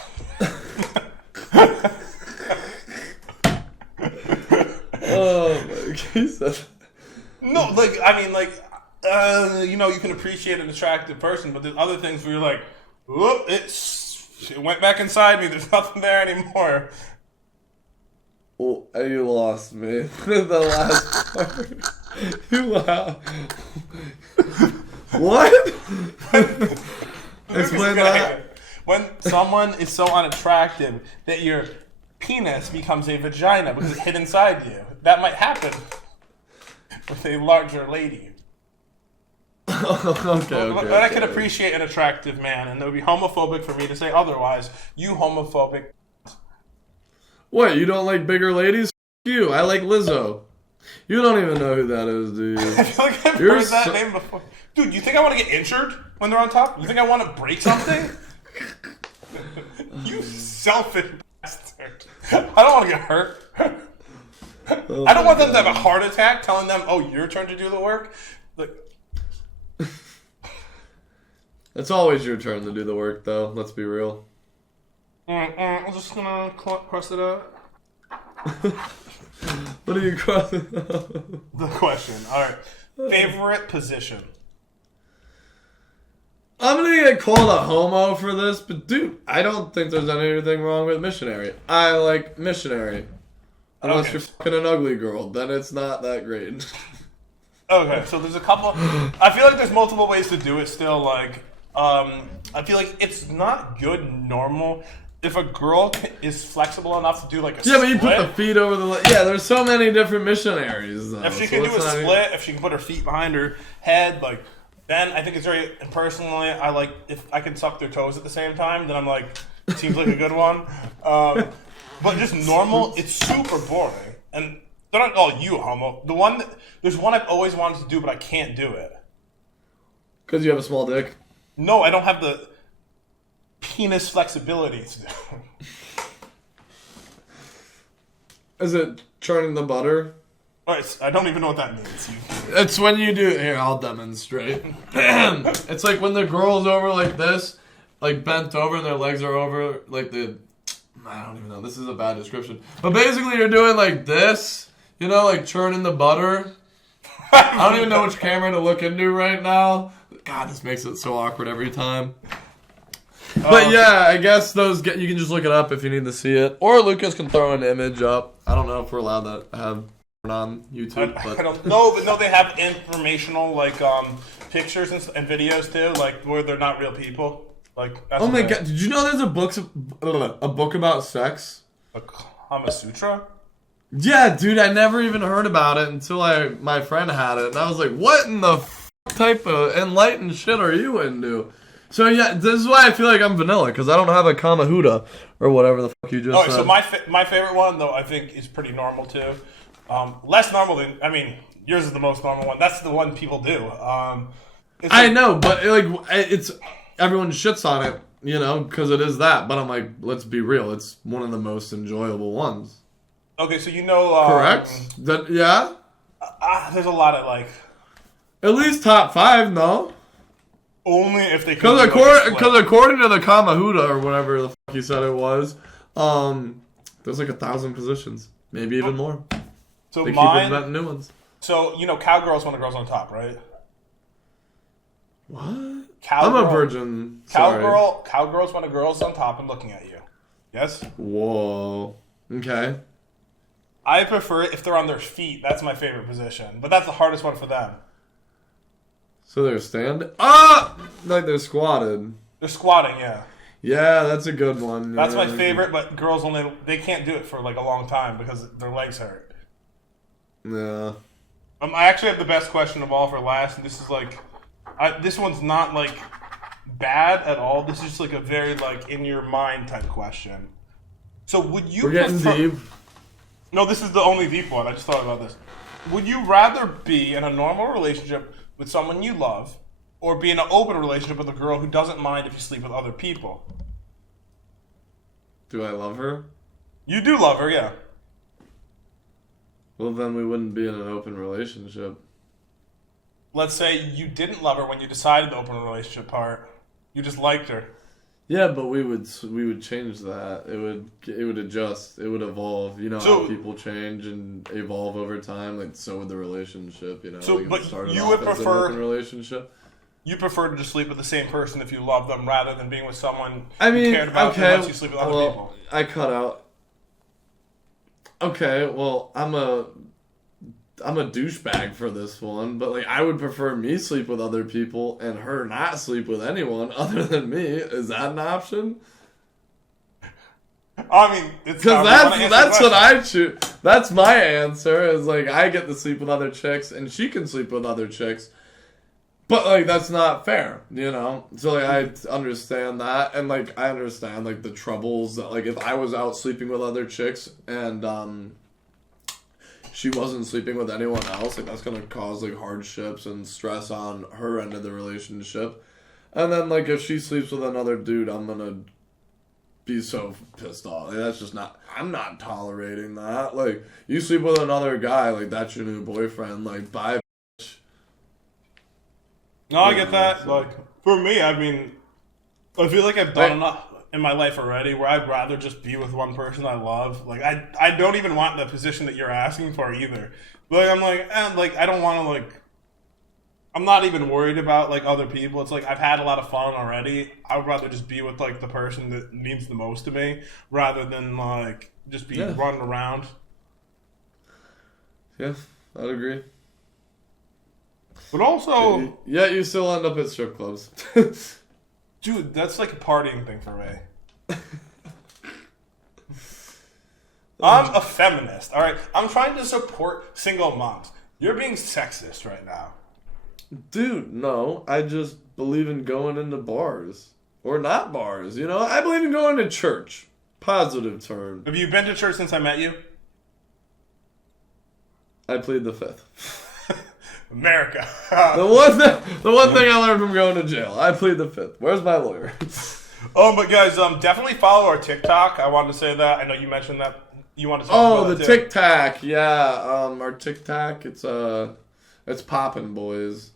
my God. No, like I mean, like you can appreciate an attractive person, but there's other things where you're like, whoop, it went back inside me. There's nothing there anymore. Well, you lost me. The last part. Wow. What? Explain that. When someone is so unattractive that your penis becomes a vagina because it hid inside you. That might happen with a larger lady. Okay. But I can appreciate an attractive man, and it would be homophobic for me to say otherwise. You homophobic. What, you don't like bigger ladies? F you, I like Lizzo. You don't even know who that is, do you? I feel like I've heard that name before. Dude, you think I want to get injured when they're on top? You think I want to break something? You selfish bastard. I don't want to get hurt. Oh, I don't want them to have a heart attack telling them, oh, your turn to do the work. Like, it's always your turn to do the work, though. Let's be real. I'm just gonna cross it out. What are you crossing out? The question. All right. Favorite position. I'm gonna get called a homo for this, but dude, I don't think there's anything wrong with missionary. I like missionary. Unless you're fucking an ugly girl, then it's not that great. Okay, so there's a couple. I feel like there's multiple ways to do it still. Like, I feel like it's not good normal. if a girl is flexible enough to do like a Yeah, split, but you put the feet over the... Yeah, there's so many different missionaries, though. If she can do a split, if she can put her feet behind her head, like, then I think it's very... And personally, I like... If I can suck their toes at the same time, then I'm like... Seems like a good one. But just normal, it's super boring. And they're not all you, homo. The one... There's one I've always wanted to do, but I can't do it. Because you have a small dick? No, I don't have the penis flexibility to do. Is it churning the butter? Alright, I don't even know what that means. It's when you do... Here, I'll demonstrate. It's like when the girl's over like this, like bent over and their legs are over, like the... I don't even know. This is a bad description. But basically you're doing like this, you know, like churning the butter. I don't even know which camera to look into right now. God, this makes it so awkward every time. But yeah, I guess those you can just look it up if you need to see it. Or Lucas can throw an image up. I don't know if we're allowed to have on YouTube. I don't know, but no, they have informational like pictures and videos too, like where they're not real people. Like that's oh my god, did you know there's a book about sex? A Kama Sutra? Yeah, dude, I never even heard about it until my friend had it, and I was like, what in the type of enlightened shit are you into? So yeah, this is why I feel like I'm vanilla, because I don't have a Kama Huda, or whatever the fuck you just said. So my favorite one, though, I think is pretty normal, too. Less normal than, I mean, yours is the most normal one. That's the one people do. I know, but it's everyone shits on it, you know, because it is that. But I'm like, let's be real, it's one of the most enjoyable ones. Okay, so you know... Correct? Yeah? There's a lot of, like... At least top 5, no? Only if they can. Because according to the Kama Huda, or whatever the fuck you said it was, there's like 1,000 positions. Maybe even more. So they keep inventing new ones. So, you know, cowgirls want the girls on top, right? What? I'm a virgin. Cowgirls want the girls on top and looking at you. Yes? Whoa. Okay. I prefer it if they're on their feet. That's my favorite position. But that's the hardest one for them. So they're standing? Ah! Like they're squatted. They're squatting, yeah. Yeah, that's a good one. That's my favorite, but girls they can't do it for like a long time because their legs hurt. Yeah. I actually have the best question of all for last, and this is like... this one's not like bad at all. This is just like a very like in your mind type question. So would you We're getting deep. No, this is the only deep one. I just thought about this. Would you rather be in a normal relationship with someone you love, or be in an open relationship with a girl who doesn't mind if you sleep with other people? Do I love her? You do love her, yeah. Well, then we wouldn't be in an open relationship. Let's say you didn't love her when you decided the open relationship part. You just liked her. Yeah, but we would change that. It would adjust. It would evolve. You know how people change and evolve over time. Like so with the relationship. You know. So, like but you would prefer an open relationship. You prefer to just sleep with the same person if you love them, rather than being with someone you cared about unless you sleep with other people. I cut out. Okay, well, I'm a douchebag for this one, but like I would prefer me sleep with other people and her not sleep with anyone other than me. Is that an option? I mean, because that's what I choose. That's my answer. Is like I get to sleep with other chicks and she can sleep with other chicks, but like that's not fair, you know. So like I understand that, and like I understand like the troubles that like if I was out sleeping with other chicks and she wasn't sleeping with anyone else, like that's gonna cause like hardships and stress on her end of the relationship. And then like if she sleeps with another dude, I'm gonna be so pissed off. Like, that's just not. I'm not tolerating that. Like you sleep with another guy, like that's your new boyfriend. Like bye. Bitch. No, I get that. So. Like for me, I mean, I feel like I've done enough in my life already where I'd rather just be with one person I love. Like I don't even want the position that you're asking for either. But like, I'm like, I don't want to like, I'm not even worried about like other people. It's like I've had a lot of fun already. I would rather just be with like the person that means the most to me rather than like just be running around. Yeah, I'd agree. But also, yeah, you still end up at strip clubs. Dude, that's like a partying thing for me. I'm a feminist, all right? I'm trying to support single moms. You're being sexist right now. Dude, no. I just believe in going into bars. Or not bars, you know? I believe in going to church. Positive term. Have you been to church since I met you? I plead the fifth. America. The one thing I learned from going to jail. I plead the fifth. Where's my lawyer? But guys, definitely follow our TikTok. I wanted to say that. I know you mentioned that. You want to talk about the TikTok. Yeah, our TikTok. It's popping, boys.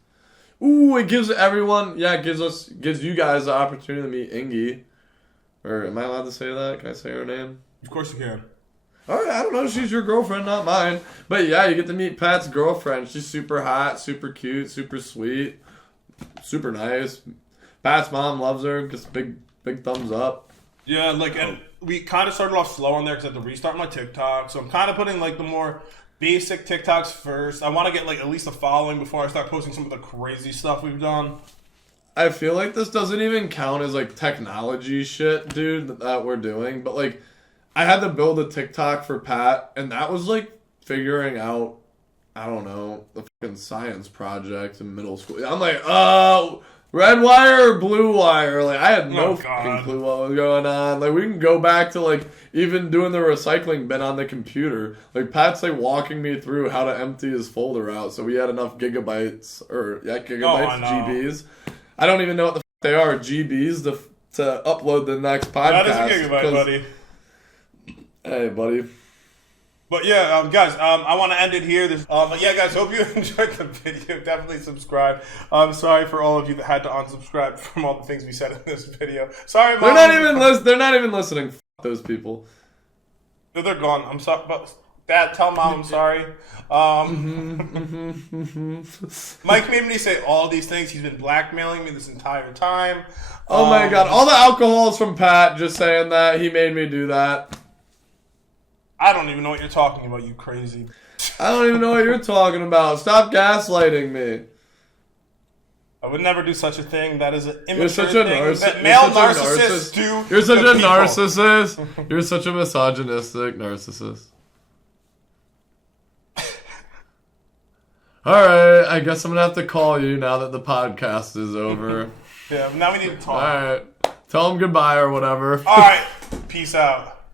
Ooh, it gives everyone. Yeah, it gives you guys the opportunity to meet Ingy. Or am I allowed to say that? Can I say her name? Of course you can. Alright, I don't know. She's your girlfriend, not mine. But yeah, you get to meet Pat's girlfriend. She's super hot, super cute, super sweet, super nice. Pat's mom loves her. Gets big thumbs up. Yeah, and we kind of started off slow on there because I had to restart my TikTok. So I'm kind of putting the more basic TikToks first. I want to get at least a following before I start posting some of the crazy stuff we've done. I feel like this doesn't even count as technology shit, dude, that we're doing. But I had to build a TikTok for Pat, and that was figuring out, I don't know, the fucking science project in middle school. I'm red wire or blue wire? I had no fucking clue what was going on. We can go back to even doing the recycling bin on the computer. Pat's walking me through how to empty his folder out so we had enough gigabytes, GBs. I don't even know what the fuck they are, GBs, to upload the next podcast. That is a gigabyte, buddy. Hey, buddy. But yeah, guys, I want to end it here. But yeah, guys, hope you enjoyed the video. Definitely subscribe. I'm sorry for all of you that had to unsubscribe from all the things we said in this video. Sorry, Mom. They're not even listening. F those people. No, they're gone. I'm sorry, but Dad, tell Mom I'm sorry. Mike made me say all these things. He's been blackmailing me this entire time. Oh my God! All the alcohol is from Pat. Just saying that he made me do that. I don't even know what you're talking about, you crazy. I don't even know what you're talking about. Stop gaslighting me. I would never do such a thing. That is an immature You're such a thing that male narcissists do. You're such a narcissist. You're such a misogynistic narcissist. Alright, I guess I'm gonna have to call you now that the podcast is over. Yeah, now we need to talk. Alright. Tell him goodbye or whatever. Alright, peace out.